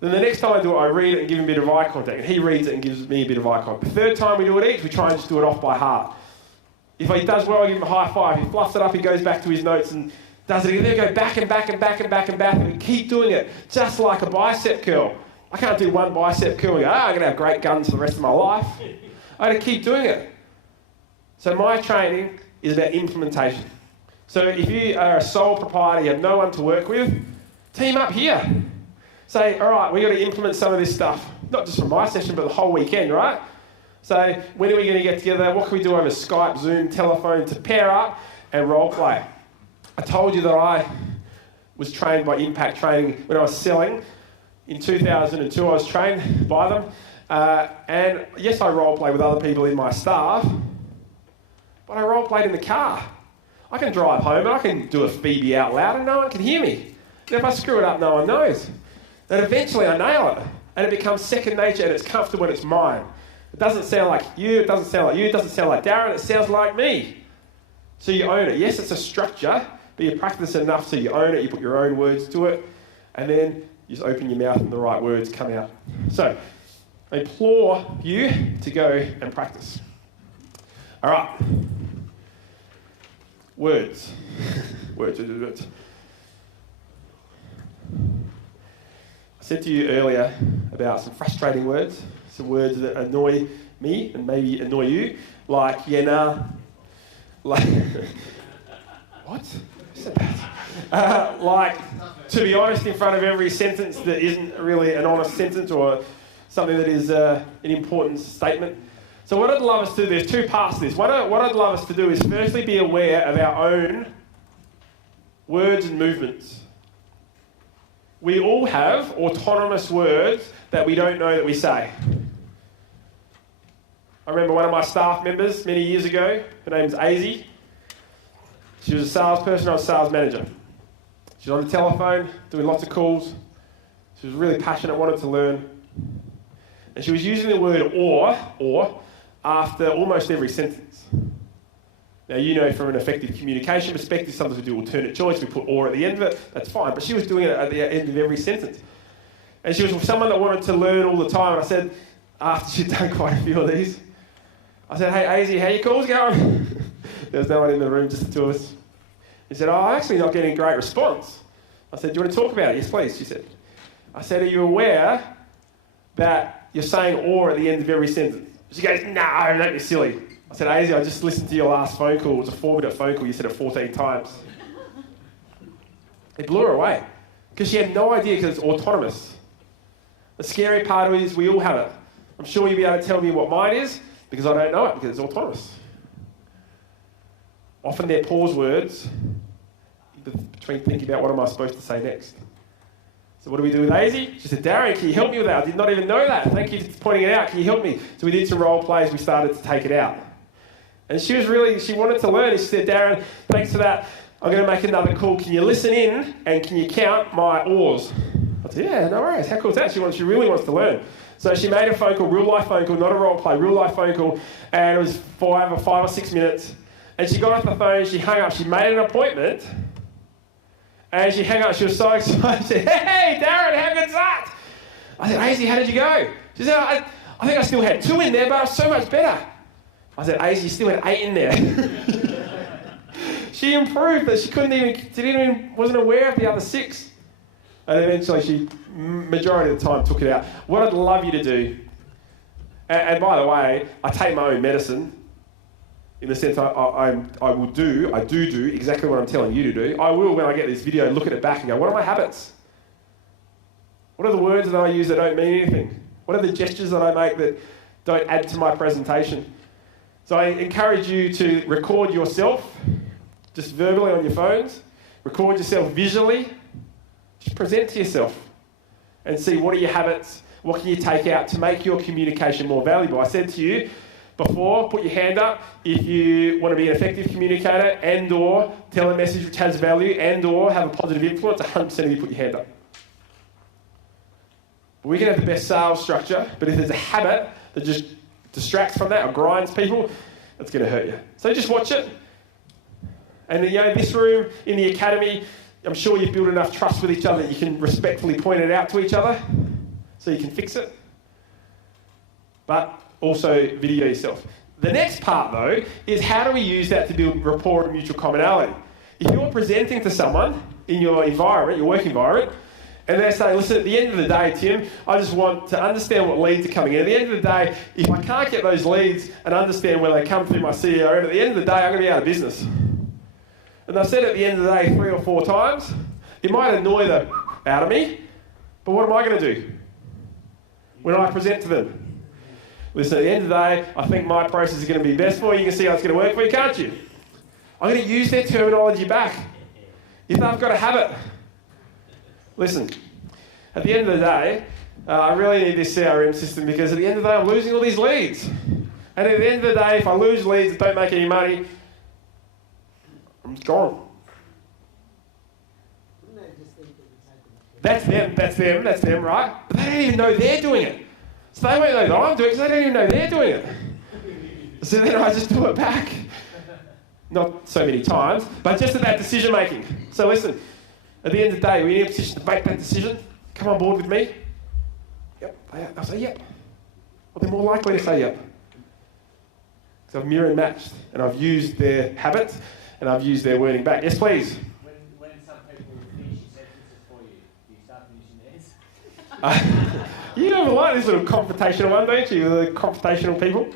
Then the next time I do it, I read it and give him a bit of eye contact. And he reads it and gives me a bit of eye contact. The third time we do it each, we try and just do it off by heart. If he does well, I give him a high five. If he fluffs it up, he goes back to his notes and does it again. Then go back and back and back and back and back and keep doing it, just like a bicep curl. I can't do one bicep curl and go, I'm going to have great guns for the rest of my life. I got to keep doing it. So my training is about implementation. So if you are a sole proprietor, you have no one to work with, team up here. Say, all right, we've got to implement some of this stuff. Not just for my session, but the whole weekend, right? So when are we going to get together? What can we do over Skype, Zoom, telephone to pair up and role play? I told you that I was trained by Impact Training when I was selling. In 2002, I was trained by them. And yes, I role play with other people in my staff, but I role played in the car. I can drive home and I can do a Phoebe out loud and no one can hear me. And if I screw it up, no one knows. And eventually I nail it. And it becomes second nature and it's comfortable and it's mine. It doesn't sound like you, it doesn't sound like you, it doesn't sound like Darren, it sounds like me. So you own it. Yes, it's a structure, but you practice it enough so you own it, you put your own words to it, and then you just open your mouth and the right words come out. So, I implore you to go and practice. All right. Words. Words. said to you earlier about some frustrating words, some words that annoy me and maybe annoy you, like, yeah, nah, like, what? Who said that? Like, to be honest in front of every sentence that isn't really an honest sentence or something that is an important statement. So what I'd love us to do, there's two parts to this. What I'd love us to do is firstly be aware of our own words and movements. We all have autonomous words that we don't know that we say. I remember one of my staff members many years ago, her name's Azy. She was a salesperson, I was a sales manager. She was on the telephone, doing lots of calls. She was really passionate, wanted to learn. And she was using the word or, after almost every sentence. Now, you know, from an effective communication perspective, sometimes we do alternate choice, we put or at the end of it, that's fine. But she was doing it at the end of every sentence. And she was someone that wanted to learn all the time. And I said, after she'd done quite a few of these, I said, hey, Azy, how your calls going? There was no one in the room, just the two of us. He said, I'm actually not getting a great response. I said, do you want to talk about it? Yes, please, she said. I said, are you aware that you're saying or at the end of every sentence? She goes, no, don't be silly. I said, Azy, I just listened to your last phone call. It was a 4-minute phone call. You said it 14 times. It blew her away because she had no idea because it's autonomous. The scary part of it is we all have it. I'm sure you'll be able to tell me what mine is because I don't know it because it's autonomous. Often they're pause words between thinking about what am I supposed to say next. So what do we do with Azy? She said, Darren, can you help me with that? I did not even know that. Thank you for pointing it out. Can you help me? So we did some role plays. We started to take it out. And she wanted to learn. She said, Darren, thanks for that. I'm going to make another call. Can you listen in and can you count my ors? I said, yeah, no worries. How cool is that? She really wants to learn. So she made a phone call, real life phone call, not a role play, real life phone call. And it was for over 5 or 6 minutes. And she got off the phone, she hung up, she made an appointment. And she hung up, she was so excited. She said, hey, Darren, how good's that? I said, Azy, how did you go? She said, I think I still had 2 in there, but I was so much better. I said, Azy, you still had 8 in there. She improved, but she wasn't aware of the other 6. And eventually she, majority of the time, took it out. What I'd love you to do, and by the way, I take my own medicine, in the sense I do exactly what I'm telling you to do. I will, when I get this video, look at it back and go, what are my habits? What are the words that I use that don't mean anything? What are the gestures that I make that don't add to my presentation? So I encourage you to record yourself, just verbally on your phones. Record yourself visually. Just present to yourself and see what are your habits, what can you take out to make your communication more valuable. I said to you before, put your hand up if you want to be an effective communicator and or tell a message which has value and or have a positive influence. 100% of you put your hand up. We can have the best sales structure, but if there's a habit that just distracts from that or grinds people, that's going to hurt you. So just watch it. And this room in the academy, I'm sure you've built enough trust with each other that you can respectfully point it out to each other so you can fix it. But also video yourself. The next part, though, is how do we use that to build rapport and mutual commonality? If you're presenting to someone in your environment, your work environment, and they say, listen, at the end of the day, Tim, I just want to understand what leads are coming in. At the end of the day, if I can't get those leads and understand where they come through my CEO, at the end of the day, I'm going to be out of business. And I've said at the end of the day 3 or 4 times, it might annoy the out of me, but what am I going to do when I present to them? Listen, at the end of the day, I think my process is going to be best for you. You can see how it's going to work for you, can't you? I'm going to use their terminology back. If they've got a habit. Listen, at the end of the day, I really need this CRM system because at the end of the day, I'm losing all these leads. And at the end of the day, if I lose leads that don't make any money, I'm gone. That's them, right? But they don't even know they're doing it. So they won't know that I'm doing it because they don't even know they're doing it. So then I just do it back. Not so many times, but just at that decision making. So listen, at the end of the day, we're in a position to make that decision. Come on board with me. Yep. I'll say yep. Well, they're more likely to say yep. So I've mirror and matched, and I've used their habits, and I've used their wording back. Yes, please. When some people finish your sentences for you, do you start finishing theirs? You don't like this little confrontational one, don't you? The confrontational people?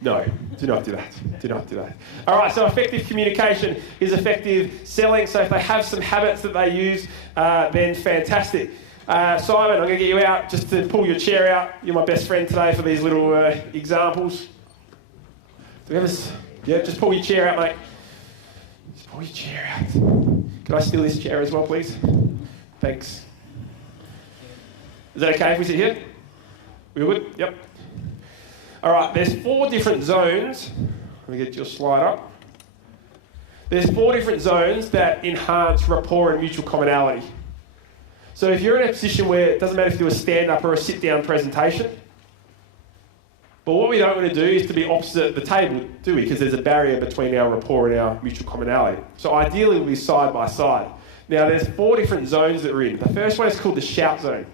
No, do not do that. Do not do that. All right, so effective communication is effective selling. So if they have some habits that they use, then fantastic. Simon, I'm going to get you out just to pull your chair out. You're my best friend today for these little examples. Do we have this? Yeah, just pull your chair out, mate. Just pull your chair out. Can I steal this chair as well, please? Thanks. Is that okay if we sit here? We all good? Yep. All right, there's 4 different zones. Let me get your slide up. There's 4 different zones that enhance rapport and mutual commonality. So if you're in a position where it doesn't matter if you do a stand-up or a sit-down presentation, but what we don't want to do is to be opposite the table, do we? Because there's a barrier between our rapport and our mutual commonality. So ideally, we'll be side by side. Now, there's 4 different zones that we're in. The first one is called the shout zone.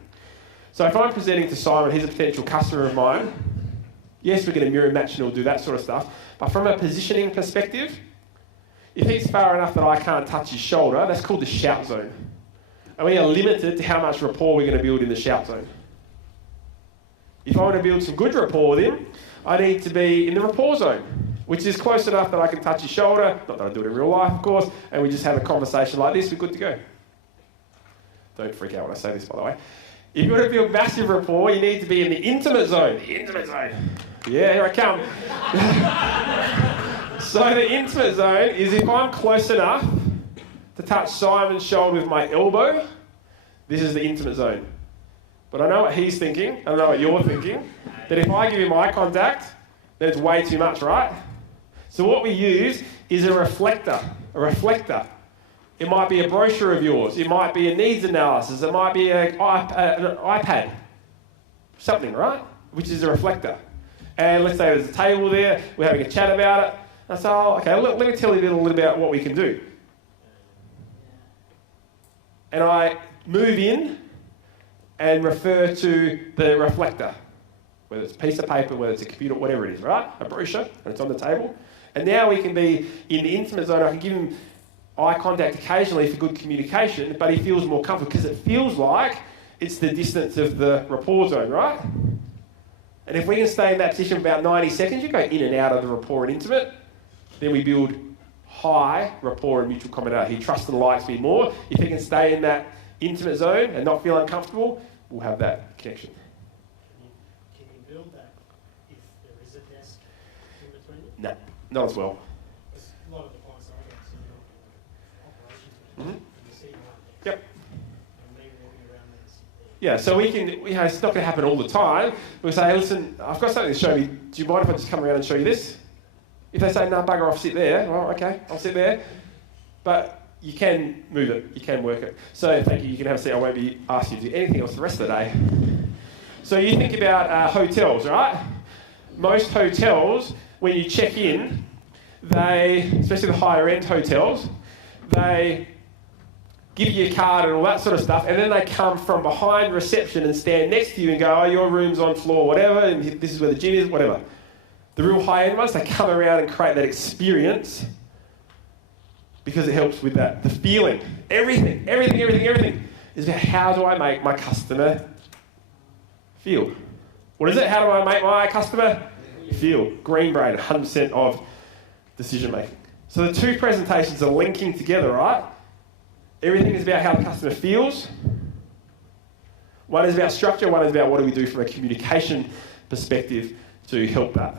So if I'm presenting to Simon, he's a potential customer of mine, yes, we're going to mirror match and all do that sort of stuff. But from a positioning perspective, if he's far enough that I can't touch his shoulder, that's called the shout zone. And we are limited to how much rapport we're going to build in the shout zone. If I want to build some good rapport with him, I need to be in the rapport zone, which is close enough that I can touch his shoulder, not that I do it in real life, of course, and we just have a conversation like this, we're good to go. Don't freak out when I say this, by the way. If you want to build massive rapport, you need to be in the intimate zone. The intimate zone. Yeah, here I come. So the intimate zone is if I'm close enough to touch Simon's shoulder with my elbow, this is the intimate zone. But I know what he's thinking, I know what you're thinking, that if I give him eye contact, then it's way too much, right? So what we use is a reflector. It might be a brochure of yours. It might be a needs analysis. It might be an iPad. Something, right? Which is a reflector. And let's say there's a table there. We're having a chat about it. I say, oh, okay, let me tell you a little about what we can do. And I move in and refer to the reflector. Whether it's a piece of paper, whether it's a computer, whatever it is, right? A brochure, and it's on the table. And now we can be in the intimate zone. I can give him eye contact occasionally for good communication, but he feels more comfortable because it feels like it's the distance of the rapport zone, right? And if we can stay in that position for about 90 seconds, you go in and out of the rapport and intimate, then we build high rapport and mutual commonality. He trusts and likes me more. If he can stay in that intimate zone and not feel uncomfortable, we'll have that connection. Can you build that if there is a desk in between you? No, not as well. A lot of the clients I get, so you're operations, Mm-hmm. and you see one desk. Yep. And maybe walking around there and sit there. Yeah, so we can, it's not going to happen all the time. We say, hey, listen, I've got something to show you. Do you mind if I just come around and show you this? If they say, no, bugger off, sit there, well, okay, I'll sit there. But you can move it, you can work it. So thank you, you can have a seat. I won't be asking you to do anything else the rest of the day. So you think about hotels, right? Most hotels, when you check in, they, especially the higher end hotels, they give you a card and all that sort of stuff, and then they come from behind reception and stand next to you and go, oh, your room's on floor whatever, and this is where the gym is, whatever. The real high-end ones, they come around and create that experience because it helps with that. The feeling, everything is about how do I make my customer feel. What is it? How do I make my customer feel? Green brain, 100% of decision-making. So the 2 presentations are linking together, right? Everything is about how the customer feels. One is about structure, one is about what do we do from a communication perspective to help that.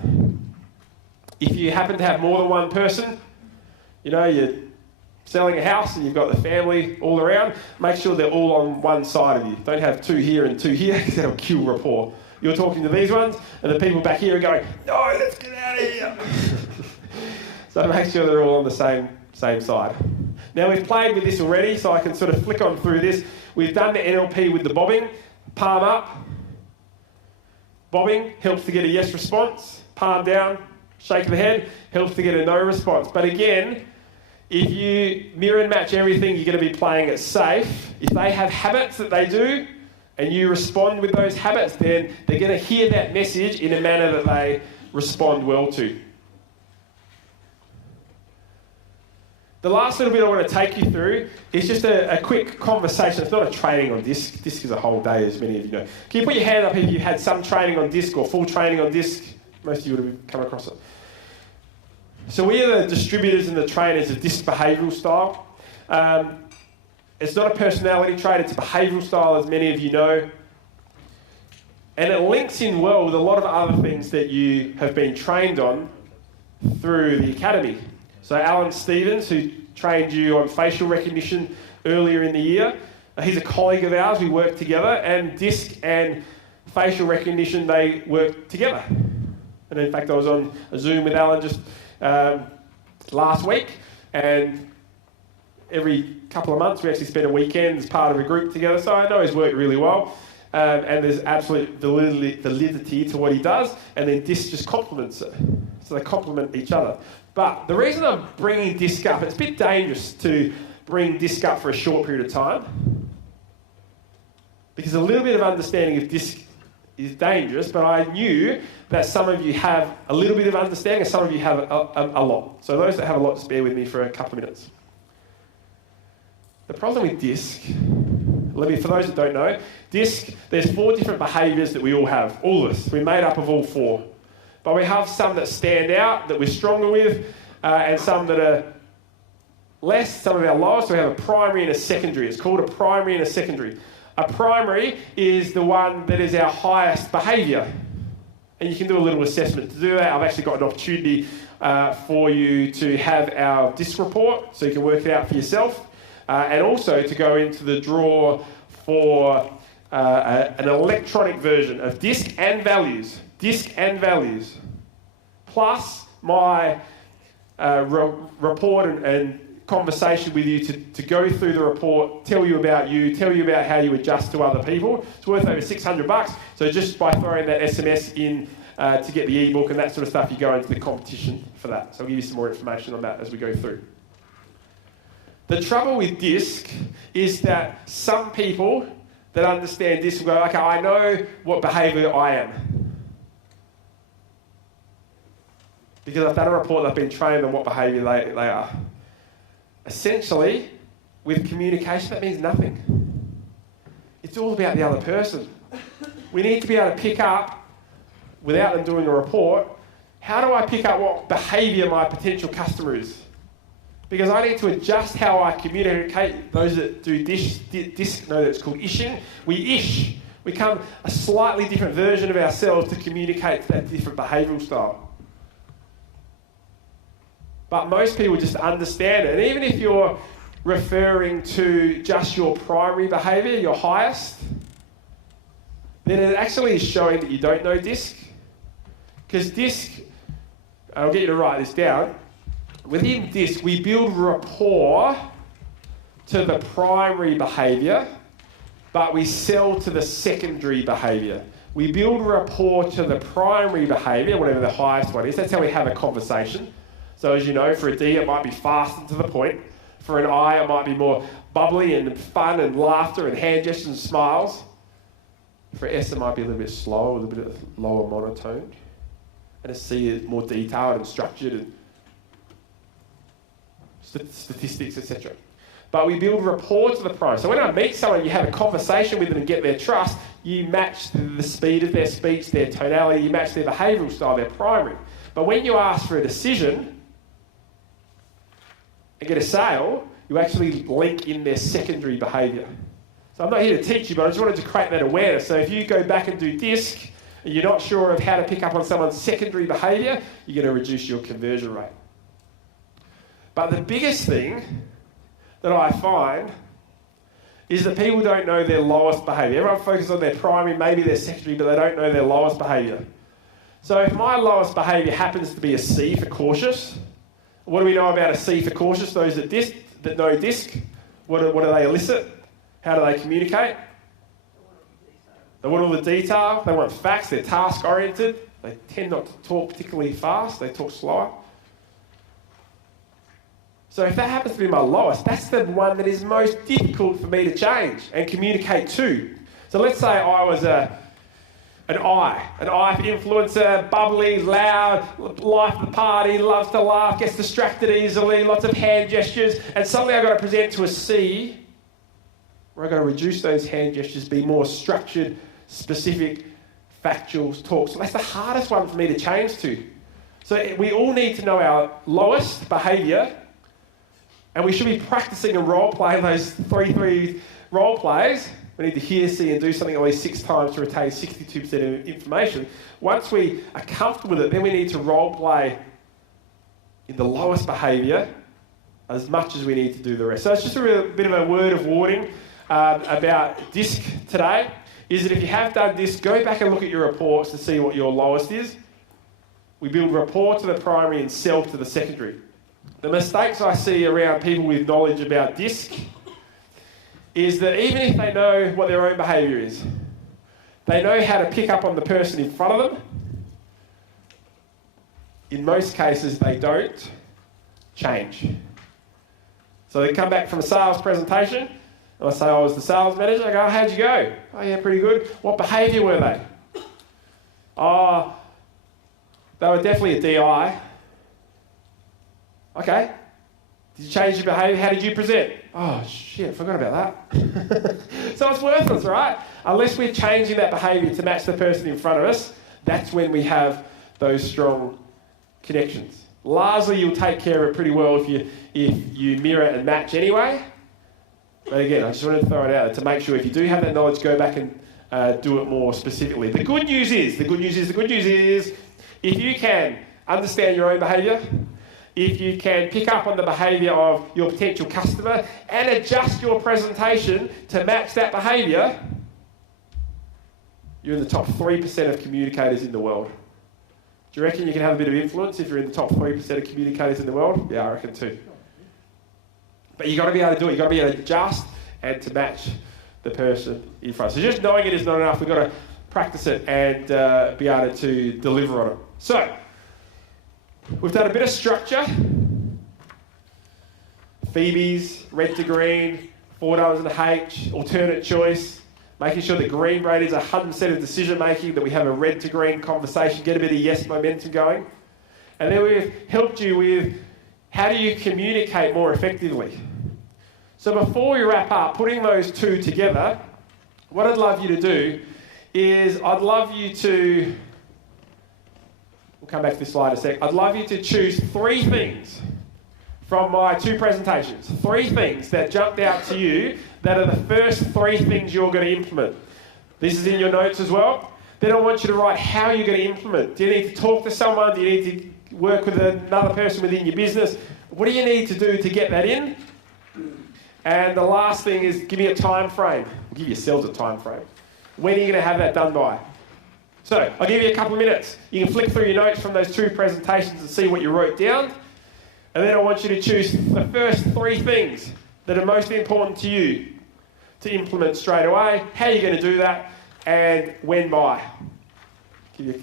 If you happen to have more than one person, you're selling a house and you've got the family all around, make sure they're all on one side of you. Don't have 2 here and 2 here, because that'll kill rapport. You're talking to these ones, and the people back here are going, no, let's get out of here. So make sure they're all on the same side. Now we've played with this already, so I can sort of flick on through this. We've done the NLP with the bobbing, palm up. Bobbing helps to get a yes response. Palm down, shake of the head, helps to get a no response. But again, if you mirror and match everything, you're going to be playing it safe. If they have habits that they do, and you respond with those habits, then they're going to hear that message in a manner that they respond well to. The last little bit I want to take you through is just a quick conversation. It's not a training on disc. Disc is a whole day, as many of you know. Can you put your hand up if you've had some training on disc or full training on disc? Most of you would have come across it. So we are the distributors and the trainers of disc behavioural style. It's not a personality trait, it's a behavioural style, as many of you know. And it links in well with a lot of other things that you have been trained on through the academy. So Alan Stevens, who trained you on facial recognition earlier in the year, he's a colleague of ours. We work together, and disc and facial recognition, they work together. And in fact, I was on a Zoom with Alan just last week, and every couple of months we actually spend a weekend as part of a group together. So I know he's worked really well, and there's absolute validity to what he does, and then disc just complements it. So they complement each other. But the reason I'm bringing disc up, it's a bit dangerous to bring disc up for a short period of time, because a little bit of understanding of disc is dangerous, but I knew that some of you have a little bit of understanding and some of you have a lot. So those that have a lot, just bear with me for a couple of minutes. The problem with disc, for those that don't know, disc, there's 4 different behaviours that we all have, all of us. We're made up of all 4. But we have some that stand out, that we're stronger with, and some that are less, some of our lowest. So we have a primary and a secondary. It's called a primary and a secondary. A primary is the one that is our highest behaviour. And you can do a little assessment to do that. I've actually got an opportunity for you to have our disc report, so you can work it out for yourself. And also to go into the draw for an electronic version of disc and values. Disc and values. Plus my report and conversation with you to go through the report, tell you about how you adjust to other people. It's worth over $600. So just by throwing that SMS in to get the ebook and that sort of stuff, you go into the competition for that. So I'll give you some more information on that as we go through. The trouble with disc is that some people that understand disc will go, okay, I know what behaviour I am. Because I've done a report, I've been trained on what behaviour they are. Essentially, with communication, that means nothing. It's all about the other person. We need to be able to pick up, without them doing a report, how do I pick up what behaviour my potential customer is? Because I need to adjust how I communicate. Those that do disc know that it's called ishing. We ish. We become a slightly different version of ourselves to communicate that different behavioural style. But most people just understand it. And even if you're referring to just your primary behaviour, your highest, then it actually is showing that you don't know disc. Because disc, I'll get you to write this down, within disc we build rapport to the primary behaviour, but we sell to the secondary behaviour. We build rapport to the primary behaviour, whatever the highest one is. That's how we have a conversation. So as you know, for a D it might be fast and to the point. For an I it might be more bubbly and fun and laughter and hand gestures and smiles. For S it might be a little bit slower, a little bit lower monotone. And a C is more detailed and structured and statistics, etc. But we build rapport to the primary. So when I meet someone, you have a conversation with them and get their trust, you match the speed of their speech, their tonality, you match their behavioural style, their primary. But when you ask for a decision and get a sale, you actually link in their secondary behaviour. So I'm not here to teach you, but I just wanted to create that awareness. So if you go back and do disc, and you're not sure of how to pick up on someone's secondary behaviour, you're going to reduce your conversion rate. But the biggest thing that I find is that people don't know their lowest behaviour. Everyone focuses on their primary, maybe their secondary, but they don't know their lowest behaviour. So if my lowest behaviour happens to be a C for cautious, what do we know about a C for cautious? Those that know disc, what do they elicit? How do they communicate? They want all the detail, they want facts, they're task-oriented, they tend not to talk particularly fast, they talk slower. So if that happens to be my lowest, that's the one that is most difficult for me to change and communicate to. So let's say I was An I for influencer, bubbly, loud, life of the party, loves to laugh, gets distracted easily, lots of hand gestures. And suddenly I've got to present to a C, where I've got to reduce those hand gestures, be more structured, specific, factual talk. So that's the hardest one for me to change to. So we all need to know our lowest behaviour, and we should be practicing and role-playing those 3 role plays. We need to hear, see, and do something at least 6 times to retain 62% of information. Once we are comfortable with it, then we need to role-play in the lowest behaviour as much as we need to do the rest. So it's just a bit of a word of warning about DISC today, is that if you have done DISC, go back and look at your reports to see what your lowest is. We build rapport to the primary and self to the secondary. The mistakes I see around people with knowledge about DISC is that even if they know what their own behaviour is, they know how to pick up on the person in front of them. In most cases, they don't change. So they come back from a sales presentation, and I say, I was the sales manager. I go, how'd you go? Oh, yeah, pretty good. What behaviour were they? Oh, they were definitely a DI. Okay. Did you change your behaviour? How did you present? Oh, shit, I forgot about that. So it's worthless, right? Unless we're changing that behaviour to match the person in front of us, that's when we have those strong connections. Largely, you'll take care of it pretty well if you mirror and match anyway. But again, I just wanted to throw it out there to make sure if you do have that knowledge, go back and do it more specifically. The good news is, if you can understand your own behaviour, if you can pick up on the behaviour of your potential customer and adjust your presentation to match that behaviour, you're in the top 3% of communicators in the world. Do you reckon you can have a bit of influence if you're in the top 3% of communicators in the world? Yeah, I reckon too. But you've got to be able to do it. You've got to be able to adjust and to match the person in front. So just knowing it is not enough. We've got to practice it and be able to deliver on it. So, we've done a bit of structure. Phoebe's, red to green, 4 Ws and a H, alternate choice, making sure that green brain is 100% of decision making, that we have a red to green conversation, get a bit of yes momentum going. And then we've helped you with how do you communicate more effectively. So before we wrap up, putting those two together, what I'd love you to do is I'd love you to, we'll come back to this slide in a sec, I'd love you to choose 3 things from my 2 presentations. 3 things that jumped out to you that are the first 3 things you're going to implement. This is in your notes as well. Then I want you to write how you're going to implement. Do you need to talk to someone? Do you need to work with another person within your business? What do you need to do to get that in? And the last thing is give me a time frame. Give yourselves a time frame. When are you going to have that done by? So I'll give you a couple of minutes. You can flick through your notes from those 2 presentations and see what you wrote down. And then I want you to choose the first 3 things that are most important to you to implement straight away, how you're going to do that, and when by. Give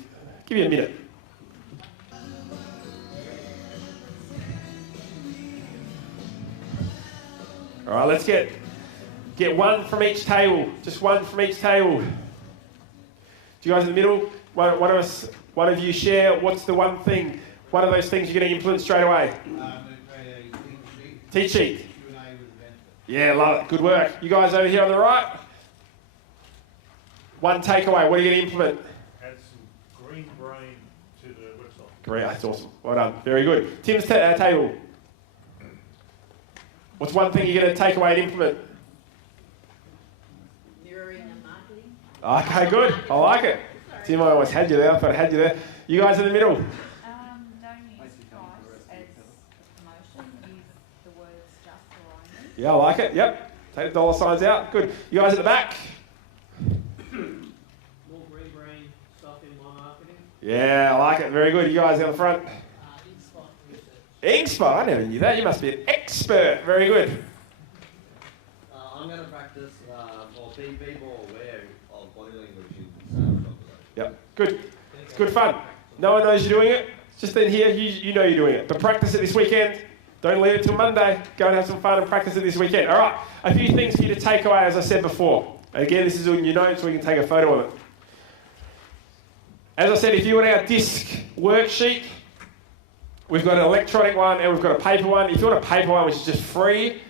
you a minute. All right, let's get 1 from each table. Just 1 from each table. Do you guys in the middle? One of you share. What's the one thing? One of those things you're going to implement straight away. Teach sheet. Yeah, love it. Good work. You guys over here on the right. 1 takeaway. What are you going to implement? Add some green brain to the website. Great. That's awesome. Well done. Very good. Tim's table. What's 1 thing you're going to take away and implement? Mirroring and marketing. Okay, good. I like it. Tim, I always had you there. I thought I had you there. You guys in the middle. Don't use price as a promotion. Use the words just for alignment. Yeah, I like it. Yep. Take the dollar signs out. Good. You guys at the back. More green brain stuff in my marketing. Yeah, I like it. Very good. You guys at the front. In-spot research. Inkspot. I never knew that. You must be an expert. Very good. I'm going to practice or be more aware of body language in sales. Yep. Good. It's good fun. No one knows you're doing it. It's just in here. You know you're doing it. But practice it this weekend. Don't leave it till Monday. Go and have some fun and practice it this weekend. All right. A few things for you to take away, as I said before. Again, this is in your notes, so we can take a photo of it. As I said, if you want our disc worksheet, we've got an electronic one and we've got a paper one. If you want a paper one, which is just free,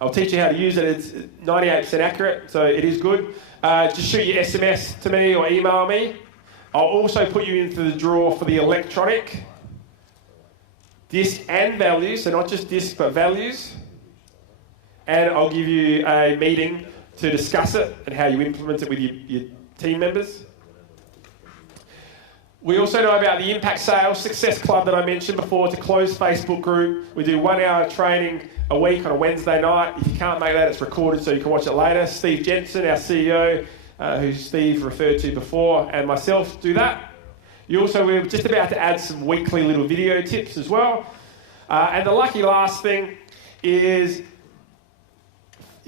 I'll teach you how to use it. It's 98% accurate, so it is good. Just shoot your SMS to me or email me. I'll also put you into the draw for the electronic disc and values, so not just disc but values. And I'll give you a meeting to discuss it and how you implement it with your team members. We also know about the Impact Sales Success Club that I mentioned before. It's a closed Facebook group. We do 1 hour training a week on a Wednesday night. If you can't make that, it's recorded so you can watch it later. Steve Jensen, our CEO, who Steve referred to before, and myself do that. We're just about to add some weekly little video tips as well. And the lucky last thing is,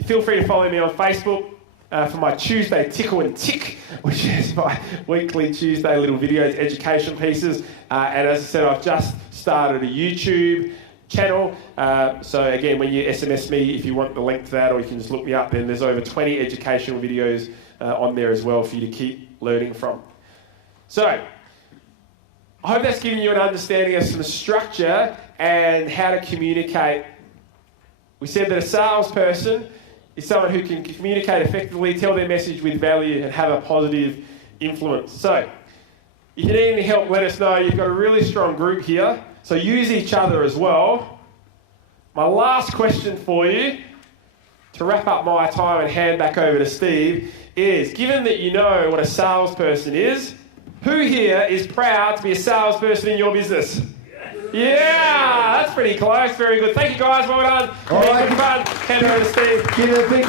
feel free to follow me on Facebook for my Tuesday Tickle and Tick, which is my weekly Tuesday little videos, education pieces. And as I said, I've just started a YouTube channel. So again, when you SMS me, if you want the link to that, or you can just look me up, then there's over 20 educational videos on there as well for you to keep learning from. So I hope that's given you an understanding of some structure and how to communicate. We said that a salesperson is someone who can communicate effectively, tell their message with value, and have a positive influence. So, if you need any help, let us know. You've got a really strong group here, so use each other as well. My last question for you, to wrap up my time and hand back over to Steve, is, given that you know what a salesperson is, who here is proud to be a salesperson in your business? Yeah, that's pretty close. Very good. Thank you, guys. Well done. All right. Good fun. Hand over to Steve. Give it a big